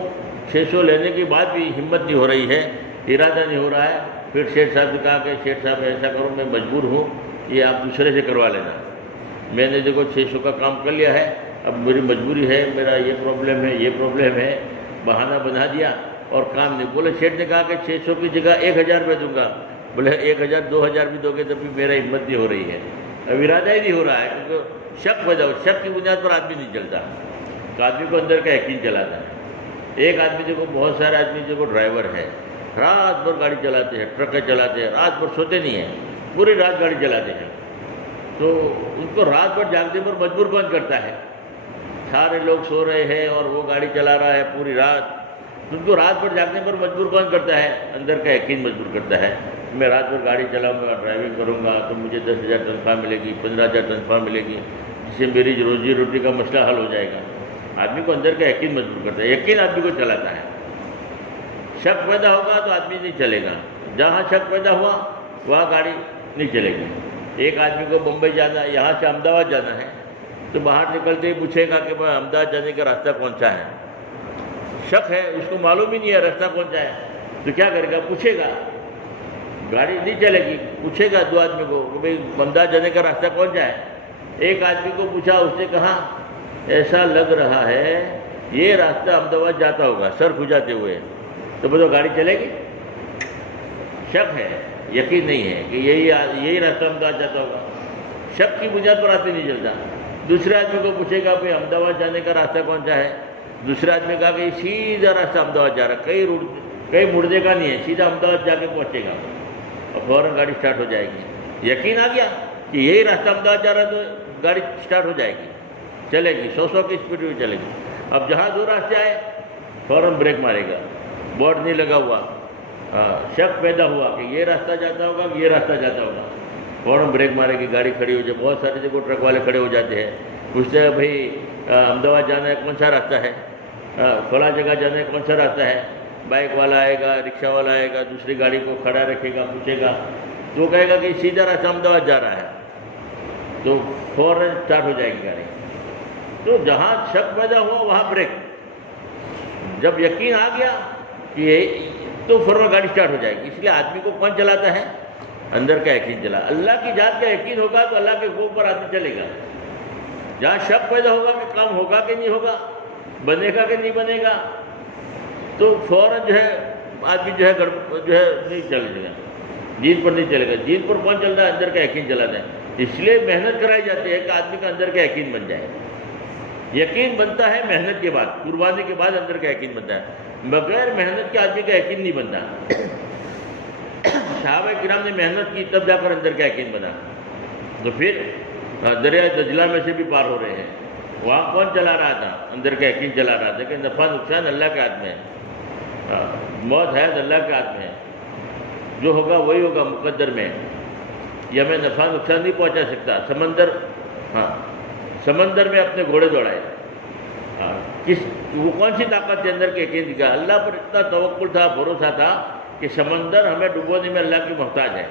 600 لینے کے بعد بھی ہمت نہیں ہو رہی ہے، ارادہ نہیں ہو رہا ہے، پھر شیخ صاحب نے کہا کہ شیخ صاحب ایسا کرو، میں مجبور ہوں، یہ آپ دوسرے سے کروا لینا، میں نے دیکھو 600 کا کام کر لیا ہے، اب میری مجبوری ہے، میرا یہ پرابلم ہے، یہ پرابلم ہے، بہانہ بنا دیا اور کام نہیں۔ بولے شیخ نے کہا کہ 600 کی جگہ 1000 روپے دوں گا، بولے 1000 2000 بھی دو گے تب بھی میرا ہمت نہیں ہو رہی ہے، اب ارادہ ہی نہیں ہو رہا ہے، کیونکہ شک پیدا ہو، شک کی بنیاد پر آدمی نہیں چلتا، تو آدمی کو اندر کا یقین چلاتا ہے۔ ایک آدمی دیکھو، بہت سارے آدمی دیکھو ڈرائیور ہے، رات بھر گاڑی چلاتے ہیں، ٹرکیں چلاتے ہیں، رات بھر سوتے نہیں ہیں، پوری رات گاڑی چلاتے ہیں، تو ان کو رات بھر جاگنے پر مجبور کون کرتا ہے؟ سارے لوگ سو رہے ہیں اور وہ گاڑی چلا رہا ہے پوری رات، ان کو رات بھر جاگنے پر مجبور کون کرتا ہے؟ اندر کا یقین مجبور کرتا ہے، میں رات بھر گاڑی چلاؤں گا، ڈرائیونگ کروں گا تو مجھے 10,000 تنخواہ ملے گی، 15,000 تنخواہ ملے گی، جس سے میری روزی روٹی کا مسئلہ حل ہو جائے گا۔ آدمی کو اندر کا یقین مجبور کرتا ہے، یقین آدمی کو چلاتا ہے۔ شک پیدا ہوگا تو آدمی نہیں چلے گا، جہاں شک پیدا ہوا وہاں گاڑی نہیں چلے گی۔ ایک آدمی کو بمبئی جانا ہے، یہاں سے احمدآباد جانا ہے، تو باہر نکلتے ہی پوچھے گا کہ میں احمدآباد جانے کا راستہ کون سا ہے، شک ہے، اس کو معلوم ہی نہیں ہے راستہ کون سا ہے، تو کیا کرے گا؟ پوچھے گا، گاڑی نہیں چلے گی، پوچھے گا 2 آدمی کو کہ بھائی احمدآباد جانے کا راستہ کون سا ہے۔ ایک آدمی کو پوچھا، اس نے کہا ایسا لگ رہا ہے یہ راستہ احمدآباد جاتا ہوگا، سر کھجاتے ہوئے، تو بولو گاڑی چلے گی؟ شک ہے، یقین نہیں ہے کہ یہی راستہ احمدآباد جاتا ہوگا، شک کی بنیاد پر آدمی نہیں چلتا۔ دوسرے آدمی کو پوچھے گا بھائی احمدآباد جانے کا راستہ کون سا ہے، دوسرے آدمی کہا کہ سیدھا راستہ احمدآباد جا رہا ہے، کہیں مڑنے کا نہیں ہے، سیدھا احمدآباد جا کے پہنچے گا، اور فوراً گاڑی سٹارٹ ہو جائے گی۔ یقین آ گیا کہ یہی راستہ احمدآباد جا رہا ہے تو گاڑی سٹارٹ ہو جائے گی، چلے گی، 100 کی اسپیڈ میں چلے گی۔ اب جہاں 2 راستے آئے فوراً بریک مارے گا، بورڈ نہیں لگا ہوا، شک پیدا ہوا کہ یہ راستہ جاتا ہوگا کہ یہ راستہ جاتا ہوگا، فوراً بریک مارے کہ گاڑی کھڑی ہو جائے. بہت ساری جگہ ٹرک والے کھڑے ہو جاتے ہیں، پوچھتے ہیں بھائی احمدآباد جانا ہے کون سا راستہ ہے، فلاں جگہ جانا ہے کون سا راستہ ہے. بائک والا آئے گا، رکشہ والا آئے گا، دوسری گاڑی کو کھڑا رکھے گا، پوچھے گا تو وہ کہے گا کہ سیدھا راستہ احمدآباد جا رہا ہے، تو فوراً اسٹارٹ ہو جائے گی گاڑی. تو جہاں شک پیدا ہوا وہاں بریک. جب یقین آ گیا کہ تو فوراً گاڑی اسٹارٹ ہو جائے گی. اس لیے آدمی کو کون چلاتا ہے؟ اندر کا یقین چلا. اللہ کی ذات کا یقین ہوگا تو اللہ کے خوف پر آدمی چلے گا. جہاں شک پیدا ہوگا کہ کام ہوگا کہ نہیں ہوگا، بنے گا کہ نہیں بنے گا، تو فوراً جو ہے آدمی جو ہے نہیں چلے گا، دین پر نہیں چلے گا. دین پر کون چل رہا ہے؟ اندر کا یقین چلاتا ہے. اس لیے محنت کرائی جاتی ہے کہ آدمی کا اندر کا یقین بن جائے. یقین بنتا ہے محنت کے بعد، قربانی کے بعد اندر کا یقین بنتا ہے. بغیر محنت کے آدمی کا یقین نہیں بنتا. صحابہ کرام نے محنت کی تب جا کر اندر کا یقین بنا. تو پھر دریائے دجلہ میں سے بھی پار ہو رہے ہیں. وہاں کون چلا رہا تھا؟ اندر کا یقین چلا رہا تھا کہ نفع نقصان اللہ کے ہاتھ میں ہے، موت حیات اللہ کے ہاتھ میں ہے، جو ہوگا وہی ہوگا مقدر میں. یہ ہمیں نفع نقصان نہیں پہنچا سکتا. سمندر میں اپنے گھوڑے دوڑائے. وہ کون سی طاقت کے اندر کے یقین دکھا؟ اللہ پر اتنا توکل تھا، بھروسہ تھا کہ سمندر ہمیں ڈبونے میں اللہ کی محتاج ہے.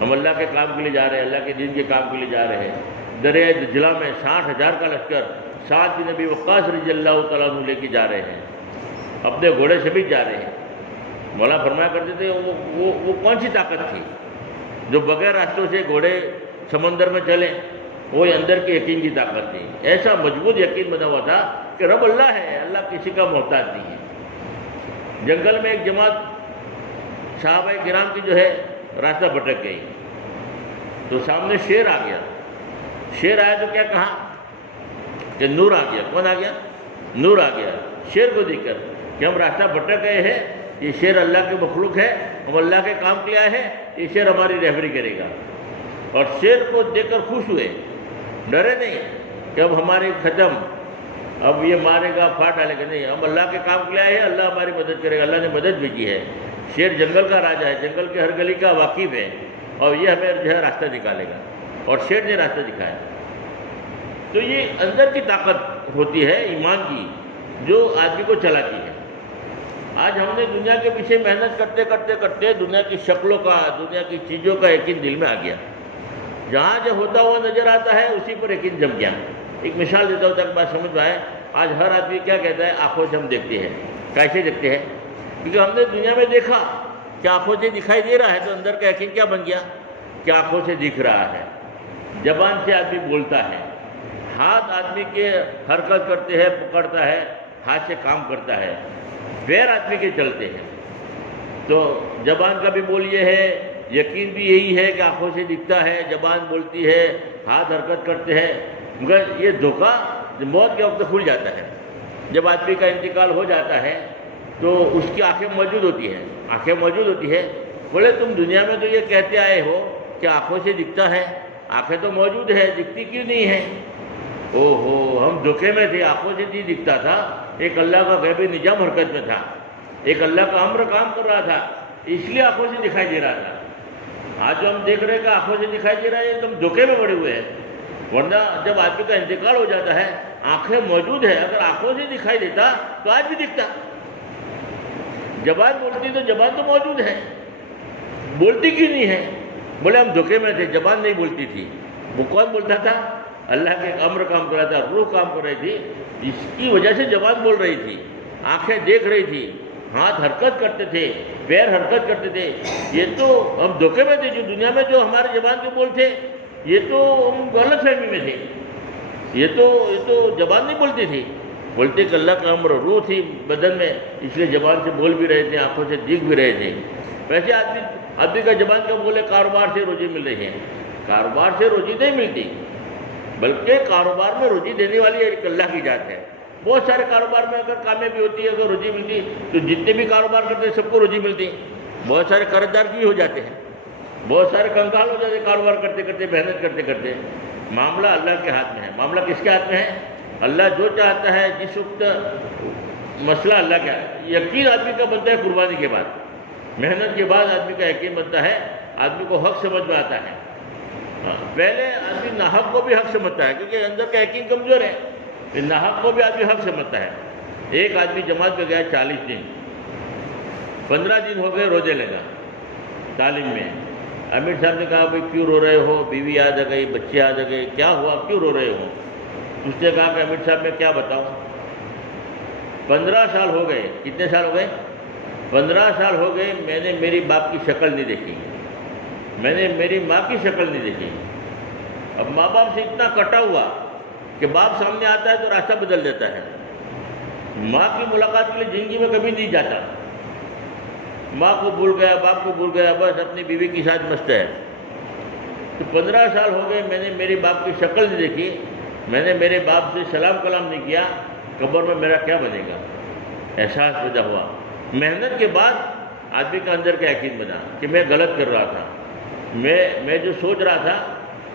ہم اللہ کے کام کے لیے جا رہے ہیں، اللہ کے دین کے کام کے لیے جا رہے ہیں. دریائے دجلہ میں 60,000 کا لشکر سعد بن ابی وقاص رضی اللہ تعالیٰ عنہ لے کے جا رہے ہیں، اپنے گھوڑے سے بھی جا رہے ہیں. مولانا فرمایا کرتے تھے وہ کون سی طاقت تھی جو بغیر راستوں سے گھوڑے سمندر میں چلے؟ وہ اندر کے یقین کی طاقت تھی. ایسا مضبوط یقین بنا ہوا تھا کہ رب اللہ ہے، اللہ کسی کا محتاج نہیں ہے. جنگل میں ایک جماعت صحابہ کرام کی جو ہے راستہ بھٹک گئی، تو سامنے شیر آ گیا. شیر آیا تو کیا کہا کہ نور آ گیا. کون آ گیا؟ نور آ گیا. شیر کو دیکھ کر کہ ہم راستہ بھٹک گئے ہیں، یہ شیر اللہ کے مخلوق ہے، ہم اللہ کے کام کے لیے آئے ہیں، یہ شیر ہماری رہبری کرے گا. اور شیر کو دیکھ کر خوش ہوئے، ڈرے نہیں کہ اب ہماری ختم، اب یہ مارے گا پھاڑ ڈالے گا. نہیں، ہم اللہ کے کام کے لیے آئے ہیں، اللہ ہماری مدد کرے گا، اللہ نے مدد بھیجی ہے. شیر جنگل کا راجا ہے، جنگل کے ہر گلی کا واقف ہے، اور یہ ہمیں جو ہے راستہ نکالے گا. اور شیر نے راستہ دکھایا. تو یہ اندر کی طاقت ہوتی ہے ایمان کی جو آدمی کو چلاتی ہے. آج ہم نے دنیا کے پیچھے محنت کرتے کرتے کرتے دنیا کی شکلوں کا، دنیا کی چیزوں کا یقین دل میں آ گیا. جہاں جو ہوتا ہوا نظر آتا ہے اسی پر یقین جم گیا. ایک مثال دیتا ہوں تاکہ بات سمجھ میں آئے. آج ہر آدمی کیا کہتا ہے؟ آنکھوں سے ہم دیکھتے ہیں. کیسے دیکھتے ہیں؟ کیونکہ ہم نے دنیا میں دیکھا کہ آنکھوں سے دکھائی دے رہا ہے، تو اندر کا یقین کیا بن گیا کہ آنکھوں سے دکھ رہا ہے. زبان سے آدمی بولتا ہے، ہاتھ آدمی کے حرکت کرتے ہیں، پکڑتا ہے، ہاتھ سے کام کرتا ہے، پیر آدمی کے چلتے ہیں. تو زبان کا بھی بول یہ ہے، یقین بھی یہی ہے کہ آنکھوں سے دکھتا ہے، زبان بولتی ہے، ہاتھ حرکت کرتے ہیں. مگر یہ دھوکہ موت کے وقت کھل جاتا ہے. جب آدمی کا انتقال ہو جاتا ہے تو اس کی آنکھیں موجود ہوتی ہیں. آنکھیں موجود ہوتی ہے. بولے تم دنیا میں تو یہ کہتے آئے ہو کہ آنکھوں سے دکھتا ہے، آنکھیں تو موجود ہے، دکھتی کیوں نہیں ہے؟ او ہو، ہم دھوکے میں تھے. آنکھوں سے نہیں دکھتا تھا، ایک اللہ کا غیبی نظام حرکت میں تھا، ایک اللہ کا امر کام کر رہا تھا، اس لیے آنکھوں سے دکھائی دے رہا تھا. آج جو ہم دیکھ رہے ہیں کہ آنکھوں سے دکھائی دے رہا ہے، یہ تم دھوکے میں پڑے ہوئے ہیں. ورنہ جب آدمی کا انتقال ہو جاتا ہے آنکھیں موجود ہے. اگر آنکھوں سے دکھائی دیتا تو آج بھی دکھتا. زبان بولتی تو زبان تو موجود ہے، بولتی کیوں نہیں ہے؟ بولے ہم دھوکے میں تھے، زبان نہیں بولتی تھی. وہ کون بولتا تھا؟ اللہ کے امر کام کر رہا تھا، روح کام کر رہی تھی، اس کی وجہ سے زبان بول رہی تھی، آنکھیں دیکھ رہی تھی، ہاتھ حرکت کرتے تھے، پیر حرکت کرتے تھے. یہ تو ہم دھوکے میں تھے. جو دنیا میں جو ہمارے زبان کے بول تھے یہ تو ہم غلط فہمی میں تھے. یہ تو زبان نہیں بولتی تھی، بولتے کہ اللہ کا امر، روح تھی بدن میں، اس لیے زبان سے بول بھی رہے تھے، آنکھوں سے دیکھ بھی رہے تھے. ویسے آدمی کا زبان کا بولے کاروبار سے روزی مل رہی ہے. کاروبار سے روزی نہیں ملتی، بلکہ کاروبار میں روزی دینے والی ایک اللہ کی ذات ہے. بہت سارے کاروبار میں اگر کامیابی ہوتی ہے، اگر روزی ملتی تو جتنے بھی کاروبار کرتے ہیں سب کو روزی ملتی. بہت سارے قرض دار بھی ہو جاتے ہیں، بہت سارے کنگال ہو جاتے ہیں کاروبار کرتے کرتے، محنت کرتے کرتے. معاملہ اللہ کے ہاتھ میں ہے. معاملہ کس کے ہاتھ میں ہے؟ اللہ جو چاہتا ہے جس وقت مسئلہ اللہ کا ہے. یقین آدمی کا بنتا ہے قربانی کے بعد. محنت کے بعد آدمی کا یقین بنتا ہے، آدمی کو حق سمجھ میں آتا ہے۔ پہلے آدمی ناحق کو بھی حق سمجھتا ہے کیونکہ اندر کا یقین کمزور ہے، ناحق کو بھی آدمی حق سمجھتا ہے۔ ایک آدمی جماعت میں گیا 40 دن، 15 دن ہو گئے روزے لگا تعلیم میں۔ امیر صاحب نے کہا بھائی کیوں رو رہے ہو؟ بیوی یاد آ گئی، بچے یاد آ گئے، کیا ہوا کیوں رو رہے ہو؟ اس نے کہا کہ امیر صاحب میں کیا بتاؤں، 15 سال ہو گئے۔ کتنے سال ہو گئے؟ 15 سال ہو گئے، میں نے میری باپ کی شکل نہیں دیکھی، میں نے میری ماں کی شکل نہیں دیکھی۔ اب ماں باپ سے اتنا کٹا ہوا کہ باپ سامنے آتا ہے تو راستہ بدل دیتا ہے، ماں کی ملاقات کے لیے زندگی میں کبھی نہیں جاتا، ماں کو بھول گیا، باپ کو بھول گیا، بس اپنی بیوی کے ساتھ مست ہے۔ تو 15 سال ہو گئے، میں نے میرے باپ کی شکل نہیں دیکھی، میں نے میرے باپ سے سلام کلام نہیں کیا، قبر میں میرا کیا بنے گا؟ احساس پیدا ہوا۔ محنت کے بعد آدمی کا اندر کا یقین بنا کہ میں غلط کر رہا تھا، میں جو سوچ رہا تھا،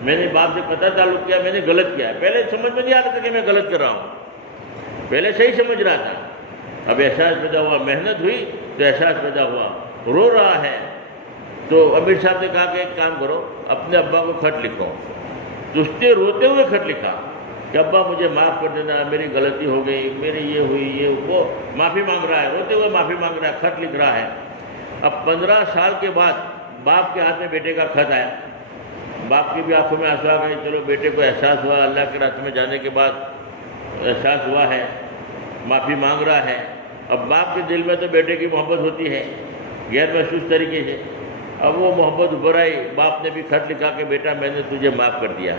میں نے باپ سے قطع تعلق کیا، میں نے غلط کیا۔ پہلے سمجھ میں نہیں آ رہا تھا کہ میں غلط کر رہا ہوں، پہلے صحیح سمجھ رہا تھا، اب احساس پیدا ہوا، محنت ہوئی تو احساس پیدا ہوا، رو رہا ہے۔ تو امیر صاحب نے کہا کہ ایک کام کرو، اپنے ابا کو خط لکھو۔ تو اس نے روتے ہوئے خط لکھا کہ ابا مجھے معاف کر دینا، میری غلطی ہو گئی، میری یہ ہوئی، یہ وہ، معافی مانگ رہا ہے، روتے ہوئے معافی مانگ رہا ہے، خط لکھ رہا ہے۔ اب 15 سال کے بعد باپ کے ہاتھ میں بیٹے کا خط آیا، باپ کی بھی آنکھوں میں آنسو آ گئے، چلو بیٹے کو احساس ہوا، اللہ کے راستے میں جانے کے بعد احساس ہوا ہے، معافی مانگ رہا ہے۔ اب باپ کے دل میں تو بیٹے کی محبت ہوتی ہے غیر محسوس طریقے سے، اب وہ محبت ابھر آئی، باپ نے بھی خط لکھا کہ بیٹا میں نے تجھے معاف کر دیا،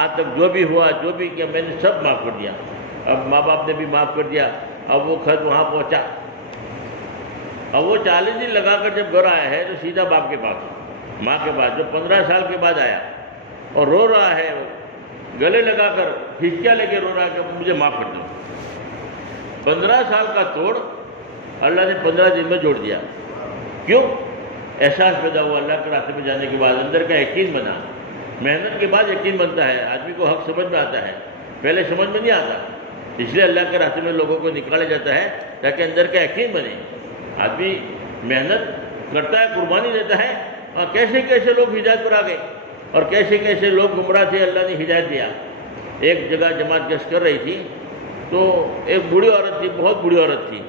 آج تک جو بھی ہوا، جو بھی کیا، میں نے سب معاف کر دیا۔ اب ماں باپ نے بھی معاف کر دیا۔ اب وہ خط وہاں پہنچا، اب وہ 40 دن لگا کر جب گھر آیا ہے تو سیدھا باپ کے پاس، ماں کے پاس، جو 15 سال کے بعد آیا اور رو رہا ہے، گلے لگا کر ہچکیاں لے کے رو رہا ہے کہ مجھے معاف کر دو۔ 15 سال کا توڑ اللہ نے 15 دن میں جوڑ دیا۔ کیوں؟ احساس پیدا ہوا، اللہ کے راستے میں جانے کے بعد اندر کا یقین بنا۔ محنت کے بعد یقین بنتا ہے، آدمی کو حق سمجھ میں آتا ہے، پہلے سمجھ میں نہیں آتا، اس لیے اللہ کے راستے میں لوگوں کو نکالا جاتا ہے تاکہ اندر کا یقین بنے۔ آدمی محنت کرتا ہے، قربانی دیتا ہے، اور کیسے کیسے لوگ ہدایت پر آ گئے اور کیسے کیسے لوگ گمراہ تھے، اللہ نے ہدایت دیا۔ ایک جگہ جماعت گشت کر رہی تھی تو ایک بوڑھی عورت تھی، بہت بوڑھی عورت تھی،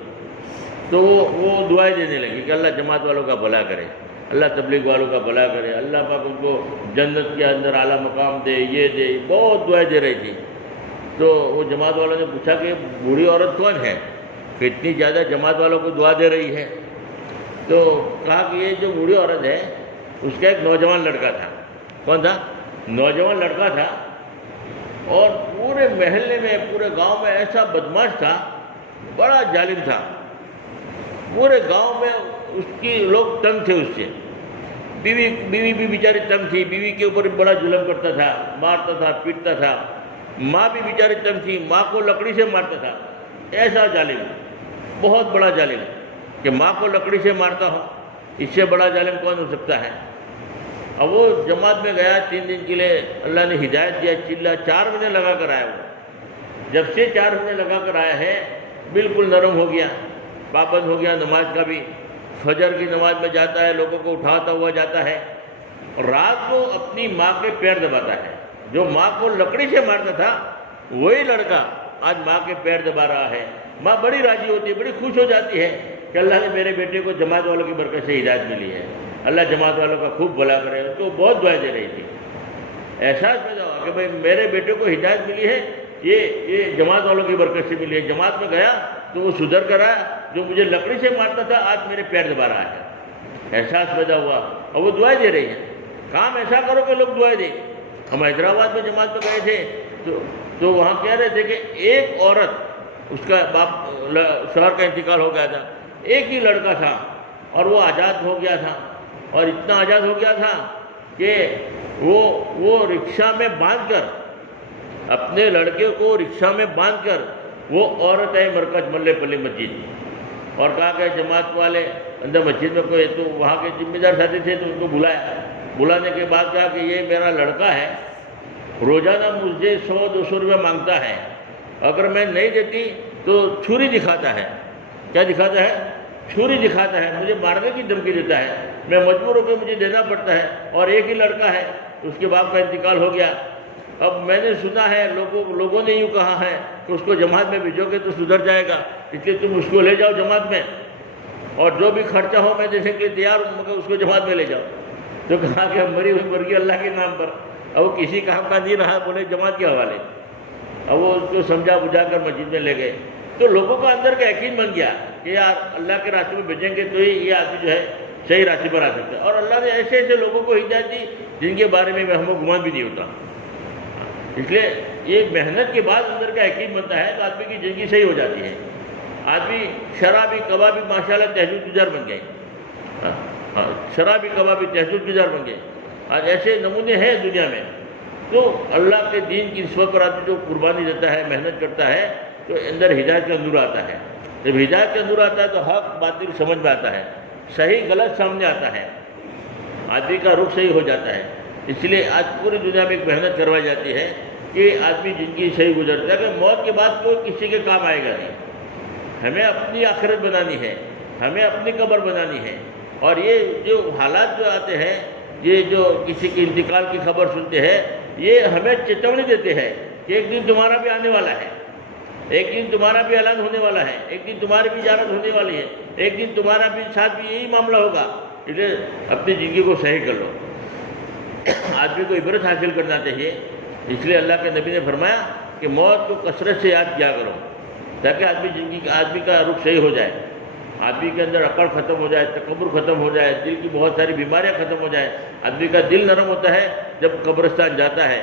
تو وہ دعائیں دینے لگی کہ اللہ جماعت والوں کا بھلا کرے، اللہ تبلیغ والوں کا بھلا کرے، اللہ پاک ان کو جنت کے اندر اعلیٰ مقام دے، یہ دے، بہت دعائیں دے رہی تھی۔ تو وہ جماعت والوں نے پوچھا کہ بوڑھی عورت کون ہے کہ اتنی زیادہ جماعت والوں کو دعا دے رہی ہے؟ تو کہا کہ یہ جو بوڑھی عورت ہے اس کا ایک نوجوان لڑکا تھا۔ کون تھا؟ نوجوان لڑکا تھا، اور پورے محلے میں، پورے گاؤں میں ایسا بدماش تھا، بڑا ظالم تھا، پورے گاؤں میں اس کی لوگ تنگ تھے اس سے۔ بیوی بھی بیچاری تنگ تھی، بیوی کے اوپر بڑا ظلم کرتا تھا، مارتا تھا، پیٹتا تھا۔ ماں بھی بیچاری تنگ تھی، ماں کو لکڑی سے مارتا تھا۔ ایسا ظالم، بہت بڑا ظالم کہ ماں کو لکڑی سے مارتا ہو، اس سے بڑا ظالم کون ہو سکتا ہے؟ اب وہ جماعت میں گیا 3 دن کے لیے، اللہ نے ہدایت دیا، چلا 4 مہینے لگا کر آیا۔ وہ جب سے 4 مہینے لگا کر آیا ہے بالکل نرم ہو گیا، پابند ہو گیا نماز کا بھی، فجر کی نماز میں جاتا ہے، لوگوں کو اٹھاتا ہوا جاتا ہے، اور رات کو اپنی ماں کے پیر دباتا ہے۔ جو ماں کو لکڑی سے مارتا تھا وہی لڑکا آج ماں کے پیر دبا رہا ہے۔ ماں بڑی راضی ہوتی ہے، بڑی خوش ہو جاتی ہے کہ اللہ نے میرے بیٹے کو جماعت والوں کی برکت سے ہدایت ملی ہے، اللہ جماعت والوں کا خوب بھلا کرے۔ اس کو بہت دعائیں دے رہی تھی۔ احساس پیدا ہوا کہ بھائی میرے بیٹے کو ہدایت ملی ہے، یہ جماعت والوں کی برکت سے ملی ہے۔ جماعت میں گیا تو وہ سدھر کر آیا، جو مجھے لکڑی سے مارتا تھا آج میرے پیر دبا رہا ہے۔ احساس پیدا ہوا، اور وہ دعائیں دے رہی ہے۔ کام ایسا کرو کہ لوگ دعائیں دیں۔ ہم حیدرآباد میں جماعت میں گئے تھے تو وہاں کہہ رہے تھے کہ ایک عورت، اس کا باپ شوہر کا انتقال ہو گیا تھا، ایک ہی لڑکا تھا اور وہ آزاد ہو گیا تھا، اور اتنا آزاد ہو گیا تھا کہ وہ رکشہ میں باندھ کر، اپنے لڑکے کو رکشہ میں باندھ کر وہ عورت آئی مرکز ملے پلی مسجد، اور کہا کہ جماعت والے اندر مسجد میں کوئی، تو وہاں کے ذمہ دار ساتھی تھے تو ان کو بلایا۔ بلانے کے بعد کہا کہ یہ میرا لڑکا ہے، روزانہ مجھے 100-200 روپے مانگتا ہے، اگر میں نہیں دیتی تو چھری دکھاتا ہے۔ کیا دکھاتا ہے؟ چھری دکھاتا ہے، مجھے مارنے کی دھمکی دیتا ہے، میں مجبور ہو کے مجھے دینا پڑتا ہے، اور ایک ہی لڑکا ہے، اس کے باپ کا انتقال ہو گیا۔ اب میں نے سنا ہے لوگوں نے یوں کہا ہے کہ اس کو جماعت میں بھیجو گے تو سدھر جائے گا، اس لیے تم اس کو لے جاؤ جماعت میں، اور جو بھی خرچہ ہو میں دینے کے لیے تیار ہوں، مگر اس کو جماعت میں لے جاؤ۔ تو کہا کہ مری ہوئی مرغی اللہ کے نام پر، اب وہ کسی کام کا نہیں رہا، بولے جماعت کے حوالے۔ اب وہ اس کو سمجھا بجھا کر مسجد میں لے گئے، تو لوگوں کا اندر کا یقین بن گیا کہ یار اللہ کے راستے میں بھیجیں گے تو ہی یہ آدمی جو ہے صحیح راستے پر آ سکتا ہے، اور اللہ نے ایسے ایسے لوگوں کو ہدایت دی جن کے بارے میں ہم کو گمان بھی نہیں ہوتا۔ اس لیے یہ محنت کے بعد اندر کا یقین بنتا ہے تو آدمی کی زندگی صحیح ہو جاتی ہے۔ آدمی شرابی کبابی ماشاءاللہ تہجد گزار بن گئے، شرابی کبابی تہجد گزار بن گئے، آج ایسے نمونے ہیں دنیا میں۔ تو اللہ کے دین کی نسبت پر آدمی جو قربانی دیتا ہے، محنت کرتا ہے، تو اندر ہدایت کا نور آتا ہے۔ جب ہدایت کا نور آتا ہے تو حق باطل سمجھ میں آتا ہے، صحیح غلط سامنے آتا ہے، آدمی کا رخ صحیح ہو جاتا ہے۔ اس لیے آج پوری دنیا میں ایک محنت کروائی جاتی ہے کہ آدمی زندگی صحیح گزرتا ہے، کہ موت کے بعد کوئی کسی کے کام آئے گا نہیں۔ ہمیں اپنی آخرت بنانی ہے، ہمیں اپنی قبر بنانی ہے، اور یہ جو حالات جو آتے ہیں، یہ جو کسی کے انتقال کی خبر سنتے ہیں، یہ ہمیں چیتونی دیتے ہیں کہ ایک دن تمہارا بھی آنے والا ہے، ایک دن تمہارا بھی اعلان ہونے والا ہے، ایک دن تمہاری بھی اجازت ہونے والی ہے، ایک دن تمہارا بھی ساتھ بھی یہی معاملہ ہوگا۔ اس لیے اپنی زندگی کو صحیح کر لو، آدمی کو عبرت حاصل کرنا چاہیے۔ اس لیے اللہ کے نبی نے فرمایا کہ موت کو کثرت سے یاد کیا کرو، تاکہ آدمی کا رخ صحیح ہو جائے، آدمی کے اندر عقل ختم ہو جائے، تکبر ختم ہو جائے، دل کی بہت ساری بیماریاں ختم ہو جائے۔ آدمی کا دل نرم ہوتا ہے جب قبرستان جاتا ہے،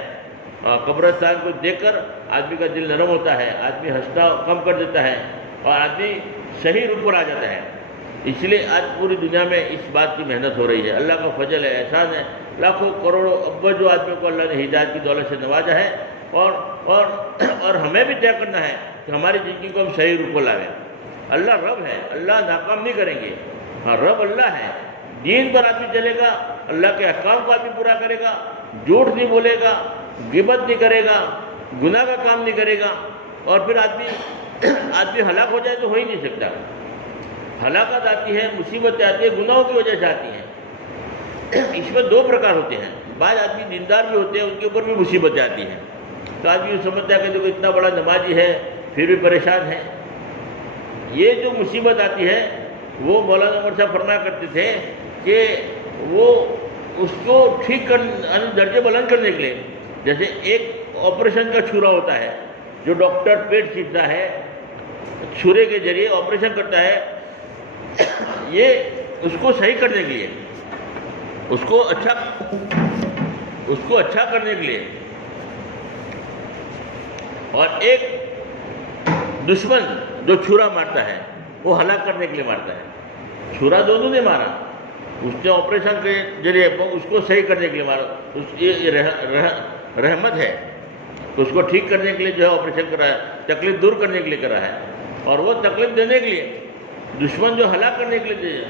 قبرستان کو دیکھ کر آدمی کا دل نرم ہوتا ہے، آدمی ہنسنا کم کر دیتا ہے، اور آدمی صحیح رخ پر آ جاتا ہے۔ اس لیے آج پوری دنیا میں اس بات کی محنت ہو رہی ہے، اللہ کا فضل ہے، احسان ہے، لاکھوں کروڑوں ابج جو آدمیوں کو اللہ نے ہدایت کی دولت سے نوازا ہے، اور ہمیں بھی طے کرنا ہے کہ ہماری زندگی کو ہم صحیح رخ پر لائیں۔ اللہ رب ہے، اللہ ناکام نہیں کریں گے، ہاں رب اللہ ہے۔ دین پر آدمی چلے گا، اللہ کے احکام کو آدمی پورا کرے گا، جھوٹ نہیں بولے گا، غیبت نہیں کرے گا، گناہ کا کام نہیں کرے گا، اور پھر آدمی ہلاک ہو جائے تو ہو ہی نہیں سکتا۔ ہلاکت آتی ہے، مصیبتیں آتی ہیں، گناہوں کی وجہ سے آتی ہیں۔ اس میں دو پرکار ہوتے ہیں، بعض آدمی دیندار بھی ہوتے ہیں، ان کے اوپر بھی مصیبتیں آتی ہیں، تو آدمی یہ سمجھتا ہے کہ دیکھو اتنا بڑا نمازی ہے پھر بھی پریشان ہے۔ یہ جو مصیبت آتی ہے وہ مولانا عمر صاحب فرمایا کرتے تھے کہ وہ اس کو ٹھیک درجے بلند کرنے کے لیے، جیسے ایک آپریشن کا چھرا ہوتا ہے، جو ڈاکٹر پیٹ چیرتا ہے، چھرے کے ذریعے آپریشن کرتا ہے، یہ اس کو صحیح کرنے کے لیے، اس کو اچھا کرنے کے لیے، اور ایک دشمن جو چھرا مارتا ہے وہ ہلاک کرنے کے لیے مارتا ہے۔ چھرا دونوں نے مارا، اس نے آپریشن کے ذریعے اس کو صحیح کرنے کے لیے مارا، یہ رحمت ہے، اس کو ٹھیک کرنے کے لیے جو ہے آپریشن کرا ہے، تکلیف دور کرنے کے لیے کرا ہے، اور وہ تکلیف دینے کے لیے، دشمن جو ہلاک کرنے کے لیے،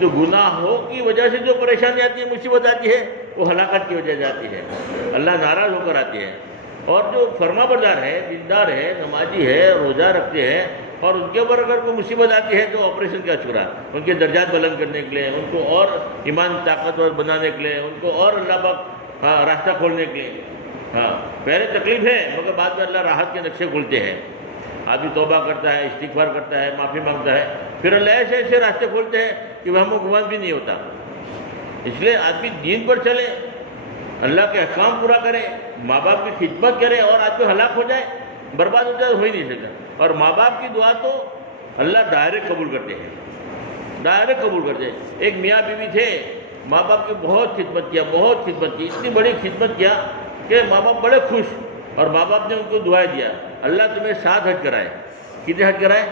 جو گناہوں کی وجہ سے جو پریشانی آتی ہے، مصیبت آتی ہے، وہ ہلاکت کی وجہ سے آتی ہے، اللہ ناراض ہو کر آتی ہے۔ اور جو فرما بردار ہے، دیندار ہے، نمازی ہے، روزہ رکھتے ہیں، اور ان کے اوپر اگر کوئی مصیبت آتی ہے تو آپریشن کا چھرا، ان کے درجات بلند کرنے کے لیے، ان کو اور ایمان طاقتور بنانے کے لیے، ان کو اور اللہ پاک راستہ کھولنے کے لیے، پہلے تکلیف ہے مگر بعد میں اللہ راحت کے نقشے کھولتے ہیں، آدمی توبہ کرتا ہے، استغفار کرتا ہے، معافی مانگتا ہے، پھر اللہ ایسے ایسے راستے کھولتے ہیں کہ وہ ہم کو گمان بھی نہیں ہوتا۔ اس لیے آدمی دین پر چلے، اللہ کے احکام پورا کرے، ماں باپ کی خدمت کرے، اور آدمی ہلاک ہو جائے، برباد ہو جائے، ہو ہی نہیں سکتا۔ اور ماں باپ کی دعا تو اللہ ڈائریکٹ قبول کرتے ہیں، ڈائریکٹ قبول کرتے ہیں۔ ایک میاں بیوی تھے، ماں باپ کی بہت خدمت کیا، بہت خدمت کی، اتنی بڑی خدمت کیا کہ ماں باپ بڑے خوش، اور ماں باپ نے ان کو دعائیں دیا، اللہ تمہیں 7 حج کرائے۔ کتنے حج کرائے؟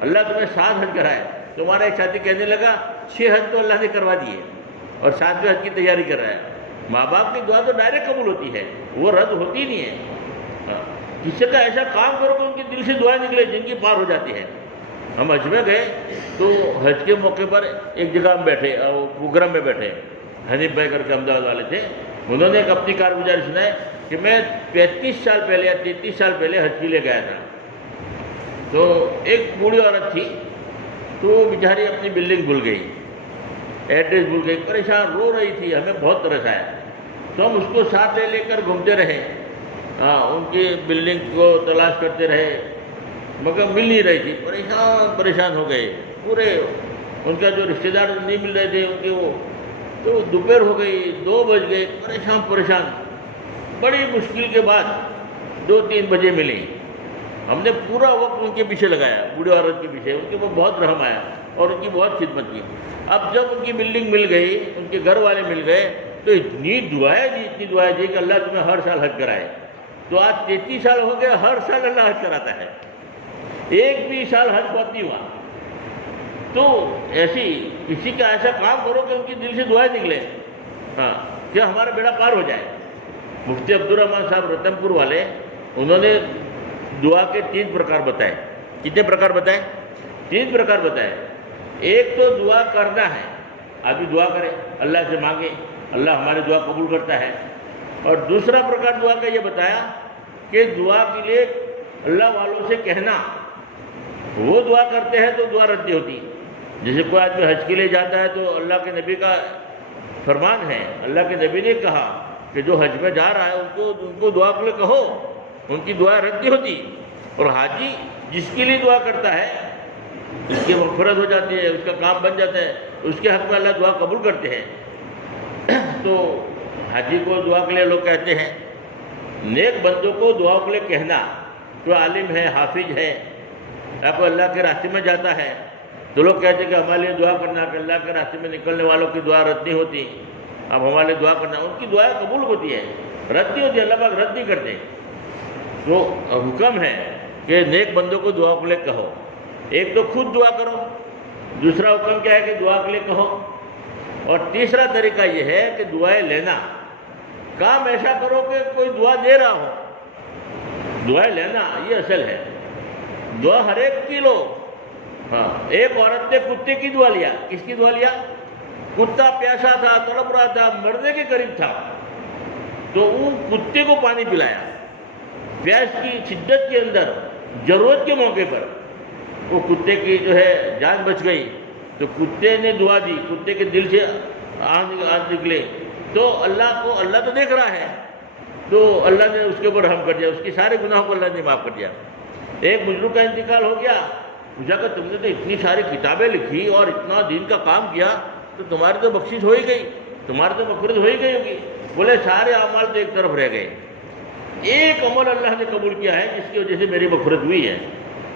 اللہ تمہیں 7 حج کرائے۔ تمہارا ایک ساتھی کہنے لگا 6 حج تو اللہ نے کروا دیے، اور 7ویں حج کی تیاری کر رہا ہے۔ ماں باپ کی دعا تو ڈائریکٹ قبول ہوتی ہے، وہ رد ہوتی نہیں ہے۔ کسی کا ایسا کام کرو کہ ان کے دل سے دعائیں نکلے جن کی پار ہو جاتی ہے۔ ہم حج میں گئے تو حج کے موقع پر ایک جگہ ہم بیٹھے، پروگرام میں بیٹھے، حنیف بھائی کر کے احمدآباد والے تھے، انہوں نے ایک اپنی کارگزاری سنائی کہ میں 35 سال پہلے یا 33 سال پہلے حج کے لیے گیا تھا، تو ایک بوڑھی عورت تھی، تو وہ بیچاری اپنی بلڈنگ بھول گئی، ایڈریس بھول گئی، پریشان رو رہی تھی، ہمیں بہت ترس آیا، تو ہم اس کو ساتھ لے کر گھومتے رہے، ان کی بلڈنگ کو تلاش کرتے رہے، مگر مل نہیں رہی تھی، پریشان ہو گئے پورے، ان کا جو رشتہ دار نہیں مل رہے تھے ان کے، وہ تو دوپہر ہو گئی، 2 بج گئے، پریشان، بڑی مشکل کے بعد 2-3 بجے ملی، ہم نے پورا وقت ان کے پیچھے لگایا، بوڑھی عورت کے پیچھے، ان کے اوپر بہت رحم آیا اور ان کی بہت خدمت کی۔ اب جب ان کی بلڈنگ مل گئی، ان کے گھر والے مل گئے، تو اتنی دعائیں دی کہ اللہ تمہیں ہر سال حج کرائے۔ تو آج 33 سال ہو گئے، ہر سال اللہ حج کراتا ہے، ایک بھی سال حج بہت نہیں ہوا۔ تو کسی کا ایسا کام کرو کہ ان کی دل سے دعائیں نکلے، کہ ہمارا بیڑا پار ہو جائے۔ مفتی عبدالرحمن صاحب رتن پور والے، انہوں نے دعا کے 3 پرکار بتائے۔ کتنے پرکار بتائے؟ 3 پرکار بتائے۔ ایک تو دعا کرنا ہے، آدمی دعا کرے، اللہ سے مانگے، اللہ ہماری دعا قبول کرتا ہے۔ اور دوسرا پرکار دعا کا یہ بتایا کہ دعا کے لیے اللہ والوں سے کہنا، وہ دعا کرتے ہیں تو دعا رد نہیں ہوتی۔ جیسے کوئی آدمی حج کے لیے جاتا ہے تو اللہ کے نبی کا فرمان ہے، اللہ کے نبی نے کہا کہ جو حج میں جا رہا ہے ان کو دعا کے لیے کہو، ان کی دعا رد نہیں ہوتی۔ اور حاجی جس کے لیے دعا کرتا ہے اس کی مغفرت ہو جاتی ہے، اس کا کام بن جاتا ہے، اس کے حق میں اللہ دعا قبول کرتے ہیں۔ تو حاجی کو دعا کے لیے لوگ کہتے ہیں۔ نیک بندوں کو دعا کے لیے کہنا، جو عالم ہے، حافظ ہے، یا کوئی اللہ کے راستے میں جاتا ہے تو لوگ کہتے ہیں کہ ہمارے لیے دعا کرنا، کہ اللہ کے راستے میں نکلنے والوں کی دعا رد نہیں ہوتی، اب ہمارے لیے دعا کرنا، ان کی دعائیں قبول ہوتی ہے، رد نہیں ہوتی، اللہ پاک رد نہیں کرتے۔ تو حکم ہے کہ نیک بندوں کو دعا کے لیے کہو۔ ایک تو خود دعا کرو، دوسرا حکم کیا ہے کہ دعا کے لیے کہو، اور تیسرا طریقہ یہ ہے کہ دعائیں لینا۔ کام ایسا کرو کہ کوئی دعا دے رہا ہو، دعائیں لینا یہ اصل ہے۔ دعا ہر ایک کی لو۔ ایک عورت نے کتے کی دعا لیا۔ کس کی دعا لیا؟ کتا پیاسا تھا، تڑپ رہا تھا، مرنے کے قریب تھا، تو وہ کتے کو پانی پلایا۔ پیاس کی شدت کے اندر، ضرورت کے موقع پر وہ کتے کی جو ہے جان بچ گئی، تو کتے نے دعا دی، کتے کے دل سے آنکھ نکلے، تو اللہ تو دیکھ رہا ہے، تو اللہ نے اس کے اوپر رحم کر دیا، اس کی سارے گناہوں کو اللہ نے معاف کر دیا۔ ایک بزرگ کا انتقال ہو گیا، پوچھا کہ تم نے تو اتنی ساری کتابیں لکھی اور اتنا دین کا کام کیا، تو تمہاری تو بخشش ہو ہی گئی، تمہاری تو مغفرت ہو ہی گئی ہوگی۔ بولے سارے اعمال تو ایک طرف رہ گئے، ایک عمل اللہ نے قبول کیا ہے جس کی وجہ سے میری مغفرت ہوئی ہے۔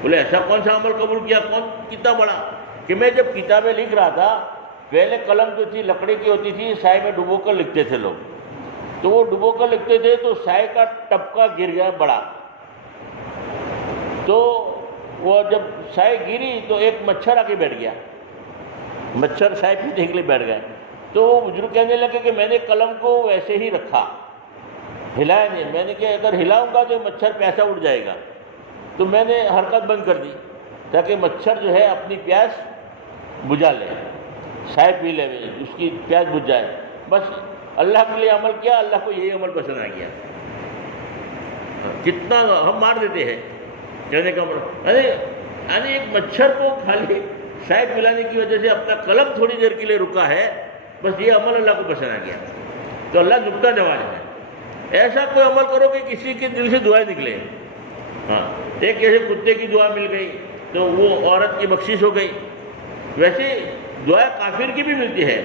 بولے ایسا کون سا عمل قبول کیا؟ کتنا بڑا؟ کہ میں جب کتابیں لکھ رہا تھا، پہلے قلم جو تھی لکڑی کی ہوتی تھی، سائے میں ڈبو کر لکھتے تھے لوگ، تو وہ ڈبو کر لکھتے تھے تو سائے کا ٹپکا گر گیا بڑا، تو وہ جب سائے گری تو ایک مچھر آ کے بیٹھ گیا، مچھر سائے پینے کے لیے بیٹھ گئے، تو وہ بزرگ کہنے لگے کہ میں نے قلم کو ویسے ہی رکھا، ہلایا نہیں، میں نے کہ اگر ہلاؤں گا تو مچھر پیاسا اٹھ جائے گا، تو میں نے حرکت بند کر دی تاکہ مچھر جو ہے اپنی پیاس بجھا لے، سائے پی لے، اس کی پیاس بجھ جائے۔ بس اللہ کے لیے عمل کیا، اللہ کو یہی عمل پسند آ گیا۔ کتنا ہم مار دیتے ہیں کہنے کا یعنی ایک مچھر کو خالی سائے پلانے کی وجہ سے اپنا قلم تھوڑی دیر کے لیے رکا ہے، بس یہ عمل اللہ کو پسند آ گیا۔ تو اللہ نکتہ نواز ہے، ایسا کوئی عمل کرو کہ کسی کے دل سے دعائیں نکلے۔ ایک جیسے کتے کی دعا مل گئی تو وہ عورت کی بخشش ہو گئی، ویسے دعائیں کافر کی بھی ملتی ہے،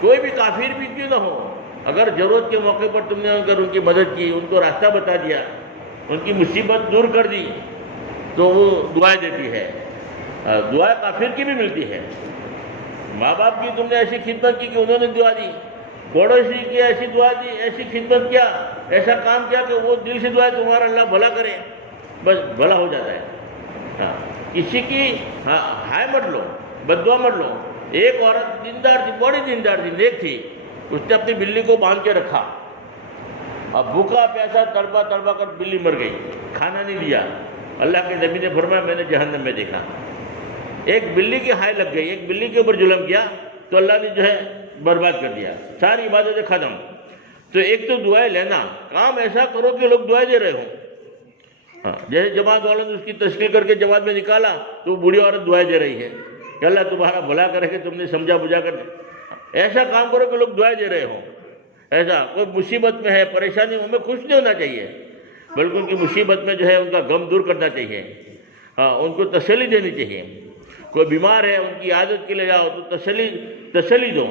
کوئی بھی کافر بھی کیوں نہ ہو، اگر ضرورت کے موقع پر تم نے ان کی مدد کی، ان کو راستہ بتا دیا، ان کی مصیبت دور کر دی، تو وہ دعائیں دیتی ہے۔ دعائیں کافر کی بھی ملتی ہے۔ ماں باپ کی تم نے ایسی خدمت کی کہ انہوں نے دعا دی، پڑوسی کی ایسی دعا دی، ایسی خدمت کیا، ایسا کام کیا کہ وہ دل سے دعائیں تمہارا اللہ بھلا کرے، بس بھلا ہو جاتا ہے۔ کسی کی ہائے مت لو، بد دعا مت لو۔ ایک عورت دیندار تھی، بڑی دیندار تھی، نیک تھی، اس نے اپنی بلی کو باندھ کے رکھا، اب بھوکا پیاسا تڑپا تڑپا کر بلی مر گئی، کھانا نہیں لیا۔ اللہ کے نبی نے فرمایا میں نے جہنم میں دیکھا، ایک بلی کی ہائے لگ گئی، ایک بلی کے اوپر ظلم کیا تو اللہ نے جو ہے برباد کر دیا، ساری عبادتیں ختم۔ تو ایک تو دعائیں لینا، کام ایسا کرو کہ لوگ دعائیں دے رہے ہوں۔ جیسے جماعت والوں نے اس کی تشکیل کر کے جماعت میں نکالا تو وہ بوڑھی عورت دعائیں دے رہی ہے، کہ اللہ تمہارا بھلا کرے کہ تم نے سمجھا بجھا کر ایسا کام کرو کہ لوگ دعائیں دے رہے ہوں. ایسا کوئی مصیبت میں ہے، پریشانی میں، ہمیں خوش نہیں ہونا چاہیے، بلکہ ان کی مصیبت میں جو ہے ان کا غم دور کرنا چاہیے. ہاں، ان کو تسلی دینی چاہیے. کوئی بیمار ہے ان کی عادت کے لے جاؤ تو تسلی دو.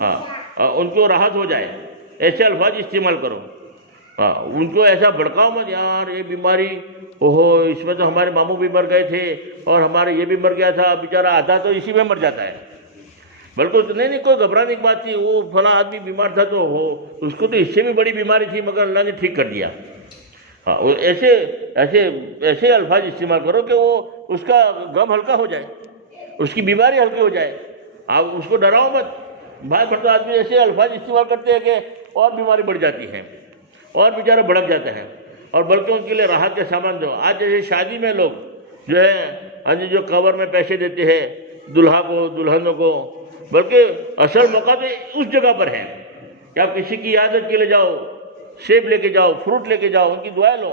ہاں، ان کو راحت ہو جائے، ایسے الفاظ استعمال کرو. ہاں، ان کو ایسا بھڑکاؤ مت، یار یہ بیماری، اوہو اس میں تو ہمارے ماموں بھی مر گئے تھے اور ہمارے یہ بھی مر گیا تھا، بیچارہ آتا تو اسی میں مر جاتا ہے. بلکہ نہیں کوئی گھبرانے کی بات تھی، وہ فلاں آدمی بیمار تھا تو اس کو تو اس سے بھی بڑی بیماری تھی مگر اللہ نے ٹھیک کر دیا. ہاں، ایسے ایسے ایسے الفاظ استعمال کرو کہ وہ اس کا غم ہلکا ہو جائے، اس کی بیماری ہلکی ہو جائے. آپ اس کو ڈراؤ مت. بھائی بڑھتا آدمی ایسے الفاظ استعمال کرتے ہیں کہ اور بیماری بڑھ جاتی ہے اور بیچارہ بھڑک جاتا ہے، اور بلکہ ان کے لیے راحت کا سامان دو. آج جیسے شادی میں لوگ جو ہے جو کور میں پیسے دیتے ہیں دلہا کو دلہنوں کو، بلکہ اصل موقع تو اس جگہ پر ہے کہ آپ کسی کی عادت کے لے جاؤ، سیب لے کے جاؤ، فروٹ لے کے جاؤ، ان کی دعائیں لو.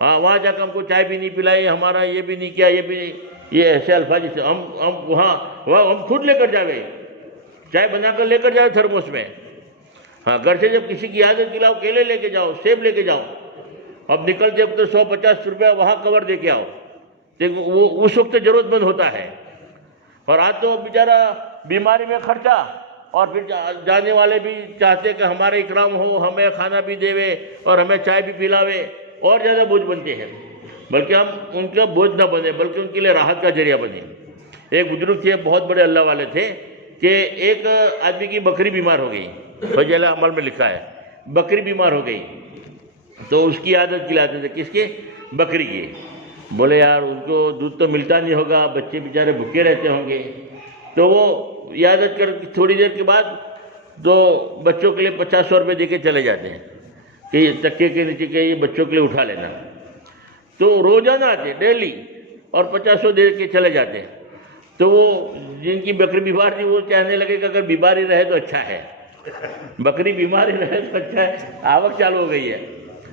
ہاں، وہاں جا کے ہم کو چائے بھی نہیں پلائی، ہمارا یہ بھی نہیں کیا، یہ بھی نہیں، یہ ایسے الفاظ ہم وہاں ہم خود لے کر جاوے، چائے بنا کر لے کر جاؤ تھرموس میں. ہاں، گھر سے جب کسی کی عادت کھلاؤ، کیلے لے کے جاؤ، سیب لے کے جاؤ. اب نکلتے اب تو 150 روپیہ وہاں کور دے کے آؤ، وہ اس وقت ضرورت مند ہوتا ہے. اور آج تو بیچارہ بیماری میں خرچہ، اور پھر جانے والے بھی چاہتے کہ ہمارے اکرام ہو، ہمیں کھانا بھی دے اور ہمیں چائے بھی پلاوے، اور زیادہ بوجھ بنتے ہیں. بلکہ ہم ان کا بوجھ نہ بنے، بلکہ ان کے لیے راحت کا ذریعہ بنے. ایک بزرگ تھے، بہت بڑے اللہ والے تھے، کہ ایک آدمی کی بکری بیمار ہو گئی. فضائل اعمال میں لکھا ہے بکری بیمار ہو گئی تو اس کی عادت کھلاتے تھے. کس کی؟ بکری کی. بولے یار ان کو دودھ تو ملتا نہیں ہوگا، بچے بیچارے بھوکے رہتے ہوں گے. تو وہ عادت کر تھوڑی دیر کے بعد تو بچوں کے لیے 50-100 روپے دے کے چلے جاتے ہیں کہ یہ تکے کے نیچے کے یہ بچوں کے لیے اٹھا لینا. تو روزانہ آتے ڈیلی اور 50-100 دے کے چلے جاتے ہیں. تو وہ جن کی بکری بیمار تھی وہ کہنے لگے کہ اگر بیماری رہے تو اچھا ہے، بکری بیماری رہے تو اچھا ہے، آوک چالو ہو گئی ہے.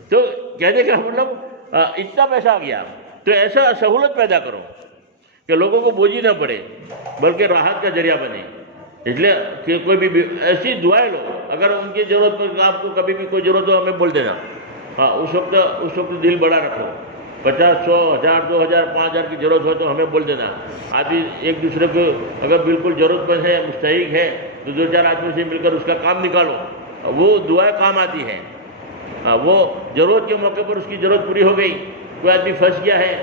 تو کہنے کا مطلب اتنا پیسہ آ گیا. تو ایسا سہولت پیدا کرو کہ لوگوں کو بوجھ ہی نہ پڑے بلکہ راحت کا ذریعہ بنے. اس لیے کہ کوئی بھی ایسی دعائیں لو، اگر ان کی ضرورت پر آپ کو کبھی بھی کوئی ضرورت ہو ہمیں بول دینا. ہاں، اس وقت دل بڑا رکھو. 50, 100, 1000, 2000, 5000 کی ضرورت ہو تو ہمیں بول دینا. آدمی ایک دوسرے کو اگر بالکل ضرورت مند ہے، مستحق ہے، تو 2-4 آدمی سے مل کر اس کا کام نکالو. وہ دعائیں کام آتی ہیں. وہ ضرورت کے موقع پر اس کی ضرورت پوری ہو گئی. کوئی آدمی پھنس گیا ہے،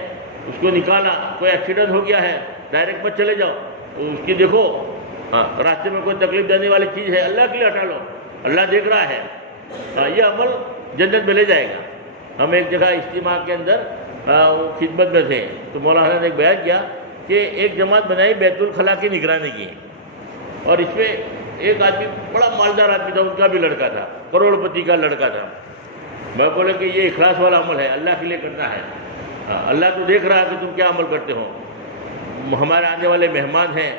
اس کو نکالا. کوئی ایکسیڈنٹ ہو گیا ہے، ڈائریکٹ مت چلے جاؤ، اس کی دیکھو. ہاں، راستے میں کوئی تکلیف دینے والی چیز ہے اللہ کے لیے ہٹا لو، اللہ دیکھ رہا ہے. یہ عمل جنت میں لے جائے گا. ہم ایک جگہ اجتماع کے اندر خدمت میں تھے تو مولانا نے ایک بیان کیا کہ ایک جماعت بنائی بیت الخلاء کی نگرانی کی. اور اس میں ایک آدمی بڑا مالدار آدمی تھا، ان کا بھی لڑکا تھا، کروڑ پتی کا لڑکا تھا. میں بولے کہ یہ اخلاص والا عمل ہے، اللہ کے لیے کرنا ہے. اللہ تو دیکھ رہا ہے کہ تم کیا عمل کرتے ہو. ہمارے آنے والے مہمان ہیں،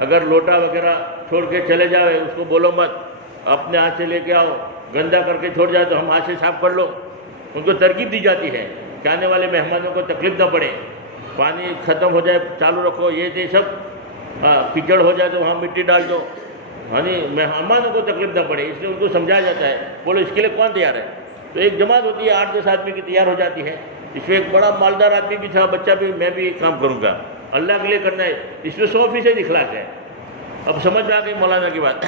اگر لوٹا وغیرہ چھوڑ کے چلے جاؤ اس کو بولو مت، اپنے ہاتھ سے لے کے آؤ. گندا کر کے چھوڑ جائے تو ہم ہاتھ سے صاف کر لو. ان کو ترغیب دی جاتی ہے کہ آنے والے مہمانوں کو تکلیف نہ پڑے. پانی ختم ہو جائے چالو رکھو، یہ سب کیچڑ ہو جائے تو وہاں مٹی ڈال دو، یعنی مہمانوں کو تکلیف نہ پڑے. اس لیے ان کو سمجھایا جاتا ہے. بولو اس کے لیے کون تیار ہے؟ تو ایک جماعت ہوتی ہے 8-10 آدمی کی تیار ہو جاتی ہے. اس میں ایک بڑا مالدار آدمی بھی تھا، بچہ بھی، میں بھی ایک کام کروں گا، اللہ کے لیے کرنا ہے. اس میں 100% اخلاص ہے. اب سمجھ میں آ گئی مولانا کی بات.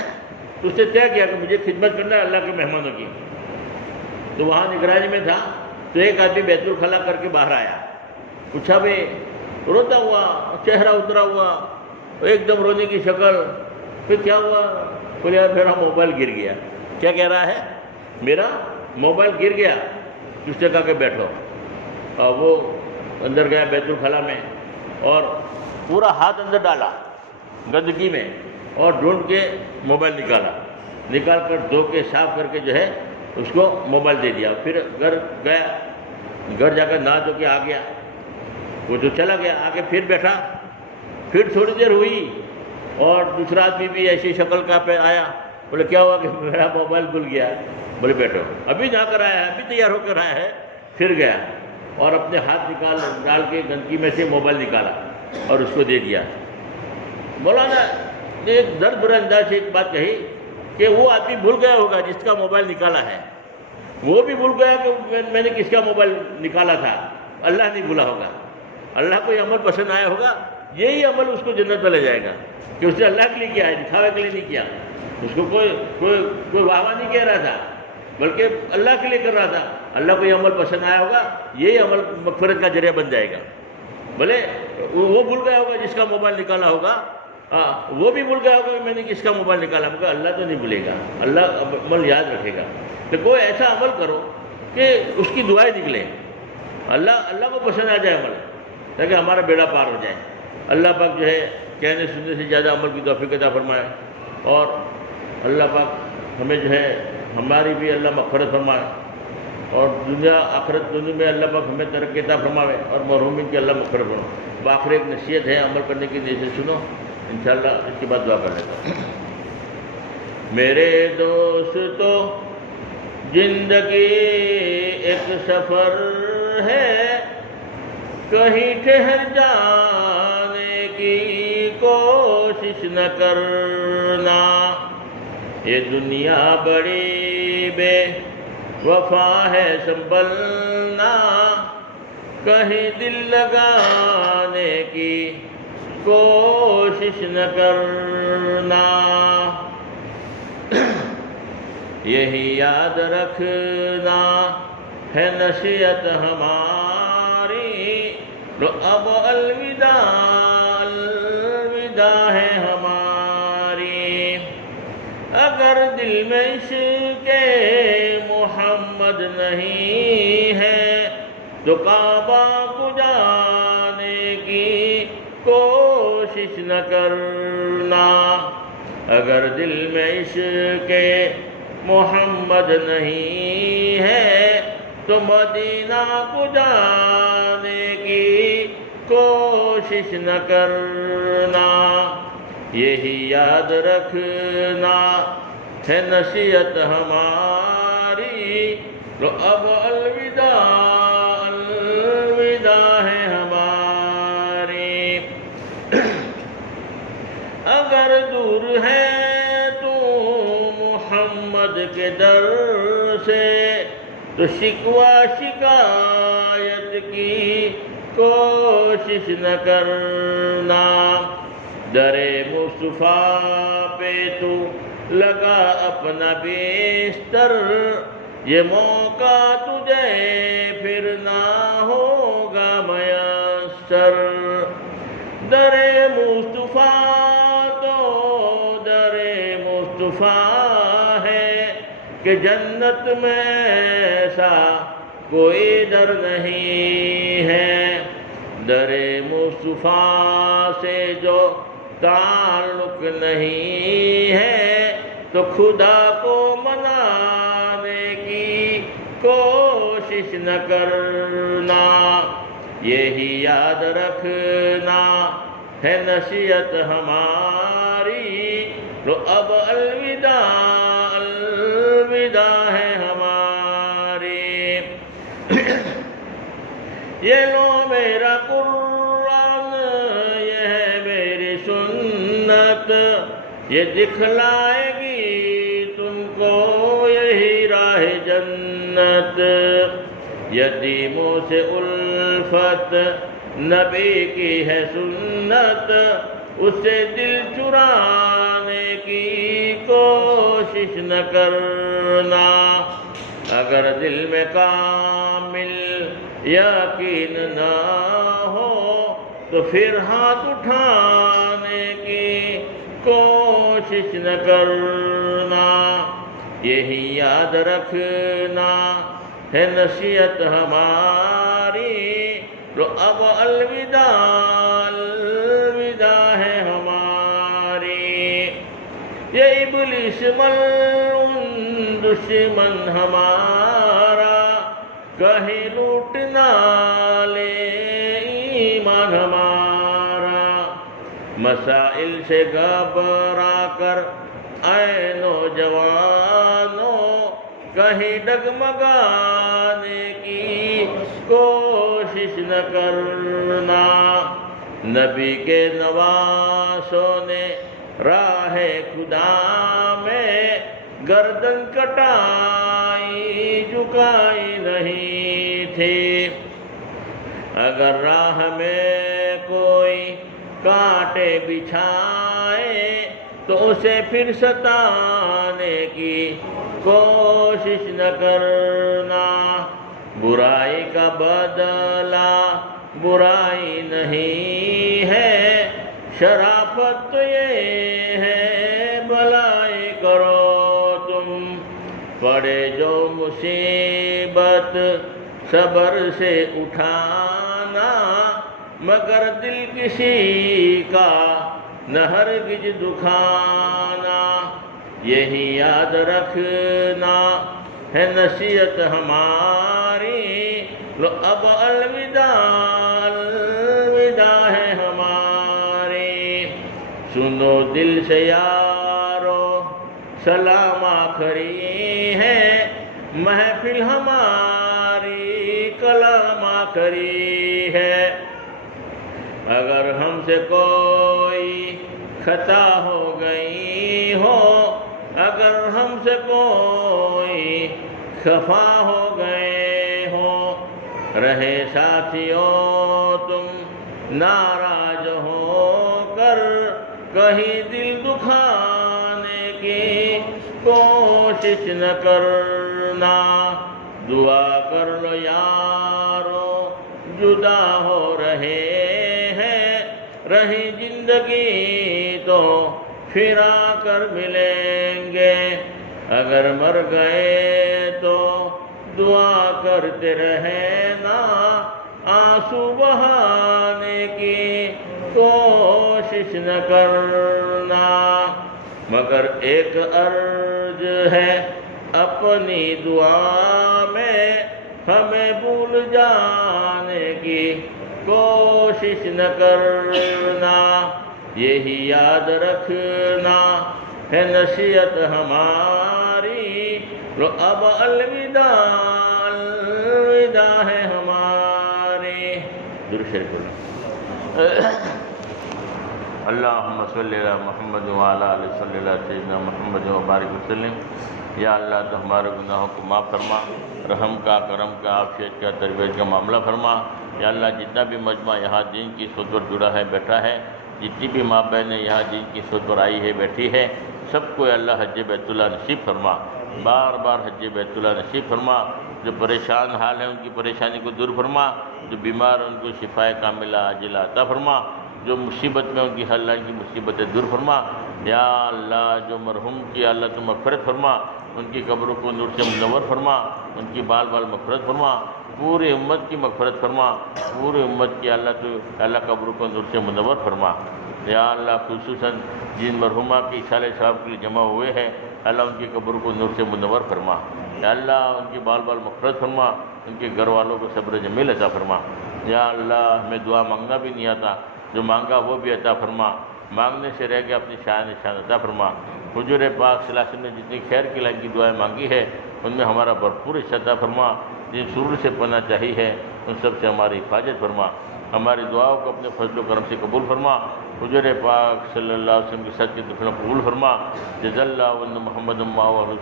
تو اس نے طے کیا کہ مجھے خدمت کرنا ہے اللہ کے مہمانوں کی. تو وہاں نگرانی میں تھا تو ایک آدمی بیت الخلاء کر کے باہر آیا. پوچھا بھائی، روتا ہوا، چہرہ اترا ہوا، ایک دم رونے کی شکل. پھر کیا ہوا؟ بولے یار میرا موبائل گر گیا. کیا کہہ رہا ہے؟ میرا موبائل گر گیا. اس نے کہا کہ بیٹھو. اور وہ اندر گیا بیت الخلاء میں اور پورا ہاتھ اندر ڈالا گندگی میں اور ڈھونڈ کے موبائل نکال کر دھو کے صاف کر کے جو ہے اس کو موبائل دے دیا. پھر گھر گیا، گھر جا کر نہا دھو کے آ گیا. وہ تو چلا گیا، آ کے پھر بیٹھا. پھر تھوڑی دیر ہوئی اور دوسرا آدمی بھی ایسی شکل کا پہ آیا. بولے کیا ہوا؟ کہ میرا موبائل بھول گیا. بولے بیٹھو. ابھی نہا کر آیا ہے، ابھی تیار ہو کر آیا ہے. پھر گیا اور اپنے ہاتھ ڈال کے گندگی میں سے موبائل نکالا اور اس کو دے دیا. مولانا نے ایک درد بھرا انداز سے ایک بات کہی کہ وہ آدمی بھول گیا ہوگا جس کا موبائل نکالا ہے، وہ بھی بھول گیا کہ میں نے کس کا موبائل نکالا تھا، اللہ نہیں بھولا ہوگا۔ اللہ کو یہ عمل پسند آیا ہوگا، یہی عمل اس کو جنت میں لے جائے گا کہ اس نے اللہ کے لیے کیا ہے، دکھاوے کے لیے نہیں کیا، اس کو کوئی واہ واہ نہیں کہہ رہا تھا بلکہ اللہ کے لیے کر رہا تھا۔ اللہ کو یہ عمل پسند آیا ہوگا، یہی عمل مغفرت کا ذریعہ بن جائے گا۔ بھلے وہ بھول گیا ہوگا جس کا موبائل نکالا ہوگا، وہ بھی بھول گیا ہوگا کہ میں نے کس کا موبائل نکالا، مگر اللہ تو نہیں بھولے گا، اللہ عمل یاد رکھے گا۔ کہ کوئی ایسا عمل کرو کہ اس کی دعائیں نکلیں، اللہ کو پسند آ جائے عمل، تاکہ ہمارا بیڑا پار ہو جائے۔ اللہ پاک جو ہے کہنے سننے سے زیادہ عمل کی توفیق عطا فرمائے، اور اللہ پاک ہمیں جو ہے ہماری بھی اللہ مغفرت فرمائے، اور دنیا آخرت دونوں میں اللہ پاک ہمیں ترقی عطا فرمائے، اور محرومین کی اللہ مغفرت فرمائے۔ بآخر ایک نصیحت ہے، عمل کرنے کی نیت سے سنو، انشاءاللہ اس کے بعد دعا کر لیتا ہوں۔ میرے دوستو، زندگی ایک سفر ہے، کہیں ٹھہر جانے کی کوشش نہ کرنا، یہ دنیا بڑی بے وفا ہے سنبھلنا، کہیں دل لگانے کی کوشش نہ کرنا، یہی یاد رکھنا ہے نصیحت ہماری، لو اب الوداع الوداع ہے ہماری، اگر دل میں عشق محمد نہیں ہے تو کعبہ کو جانے کی کوشش نہ کرنا، اگر دل میں عشق محمد نہیں ہے تو مدینہ کو جانے کی کوشش نہ کرنا، یہی یاد رکھنا ہے نصیحت ہماری، لو اب الوداع الوداع ہے ہماری، اگر دور ہے تو محمد کے در سے تو شکوہ شکایت کی کوشش نہ کرنا، در مصطفیٰ پہ تو لگا اپنا بیستر، یہ موقع تجھے پھر نہ ہوگا میسر، در مصطفیٰ تو در مصطفیٰ ہے کہ جنت میں ایسا کوئی در نہیں ہے، در مصطفیٰ سے جو تعلق نہیں ہے تو خدا کو منانے کی کوشش نہ کرنا، یہی یاد رکھنا ہے نصیحت ہماری، لو اب الوداع الوداع ہے ہماری، یہ لو میرا قرآن، یہ ہے میری سنت، یہ دکھلائے گی تم کو یہی راہ جنت، یتیموں سے الفت نبی کی ہے سنت، اسے دل چرانے کی کوشش نہ کرنا، اگر دل میں کامل یقین نہ ہو تو پھر ہاتھ اٹھانے کی کوشش نہ کرنا، یہی یاد رکھنا ہے نصیحت ہماری، لو اب الوداع الوداع ہے ہماری، یہ ابلیس ملعون دشمن ہمارا کہیں لوٹ نہ لے ایمان ہمارا، مسائل سے گھبرا کر اے نوجوانوں کہیں ڈگمگانے کی کوشش نہ کرنا، نبی کے نواسوں نے راہ خدا میں گردن کٹائی جھکائی نہیں تھی۔ اگر راہ میں کوئی کانٹے بچھائے تو اسے پھر ستانے کی کوشش نہ کرنا۔ برائی کا بدلہ برائی نہیں ہے، شرافت تو یہ ہے بھلائی کرو تم۔ پڑے جو مصیبت صبر سے اٹھانا، مگر دل کسی کا نہ ہرگز دکھانا۔ یہی یاد رکھنا ہے نصیحت ہماری، لو اب الوداع الوداع ہے ہماری۔ سنو دل سے یارو سلام آخری ہے، محفل ہماری کلام آخری ہے۔ اگر ہم سے کوئی خطا ہو گئی ہو، اگر ہم سے کوئی خفا ہو گئے ہو، رہے ساتھیوں تم ناراض ہو کر کہیں دل دکھانے کی کوشش نہ کرنا۔ دعا کر لو یارو جدا ہو رہے ہیں، رہی زندگی تو پھر آ کر ملیں گے۔ اگر مر گئے تو دعا کرتے رہنا، آنسو بہانے کی کوشش نہ کرنا۔ مگر ایک عرض ہے اپنی دعا میں، ہمیں بھول جانے کی کوشش نہ کرنا۔ یہی یاد رکھنا ہے نصیحت ہماری، لو اب الوداع الوداع ہے ہماری۔ درود شریف پڑھو۔ اللہم صلی علی محمد وعلی آلہ صلی اللہ سیدنا محمد وبارک وسلم۔ یا اللہ تو ہمارے گناہوں کو معاف فرما، رحم کا، کرم کا، عافیت کا، تربیت کا معاملہ فرما۔ یا اللہ جتنا بھی مجمع یہاں دین کی صحبت پر جڑا ہے بیٹھا ہے، جتنی بھی ماں بہنیں یہاں دین کی صحبت پر آئی ہے بیٹھی ہے، سب کو یا اللہ حج بیت اللہ نصیب فرما، بار بار حج بیت اللہ نصیب فرما۔ جو پریشان حال ہیں ان کی پریشانی کو دور فرما، جو بیمار ہیں ان کو شفائے کاملہ عاجلہ عطا فرما، جو مصیبت میں ان کی حل کی مصیبتیں دور فرما۔ یا اللہ جو مرحوم کی اللہ تو مغفرت فرما، ان کی قبروں کو نور سے منور فرما، ان کی بال بال مغفرت فرما، پوری امت کی مغفرت فرما، پوری امت کی اللہ تو اللہ قبروں کو نور سے منور فرما۔ یا اللہ خصوصاً جن مرحومہ کی اشارے صاحب کے لیے جمع ہوئے ہیں، اللہ ان کی قبروں کو نور سے منور فرما۔ یا اللہ ان کی بال بال مغفرت فرما، ان کے گھر والوں کو صبر جمیل عطا فرما۔ یا اللہ ہمیں دعا مانگنا بھی نہیں آتا، جو مانگا وہ بھی عطا فرما، مانگنے سے رہ گیا اپنی شان عطا فرما۔ حضور پاک صلی اللہ علیہ وسلم نے جتنی خیر کی لائن کی دعائیں مانگی ہے ان میں ہمارا بھرپور حصہ عطا فرما۔ جن سرور سے پناہ چاہی ہے ان سب سے ہماری حفاظت فرما، ہماری دعاؤں کو اپنے فضل و کرم سے قبول فرما۔ حضور پاک صلی اللہ علیہ وسلم کے سچ کے دفن قبول فرما۔ جزا اللہ ون محمد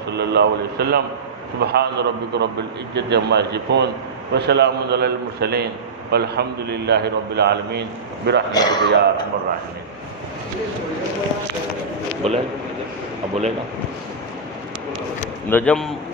صلی اللہ علیہ وسلم۔ سبحان ربک رب العزت عما یصفون وسلام علی المرسلین والحمد للہ رب العالمین برحمتک یا ارحم الراحمین۔ بولے اب بولے گا نجم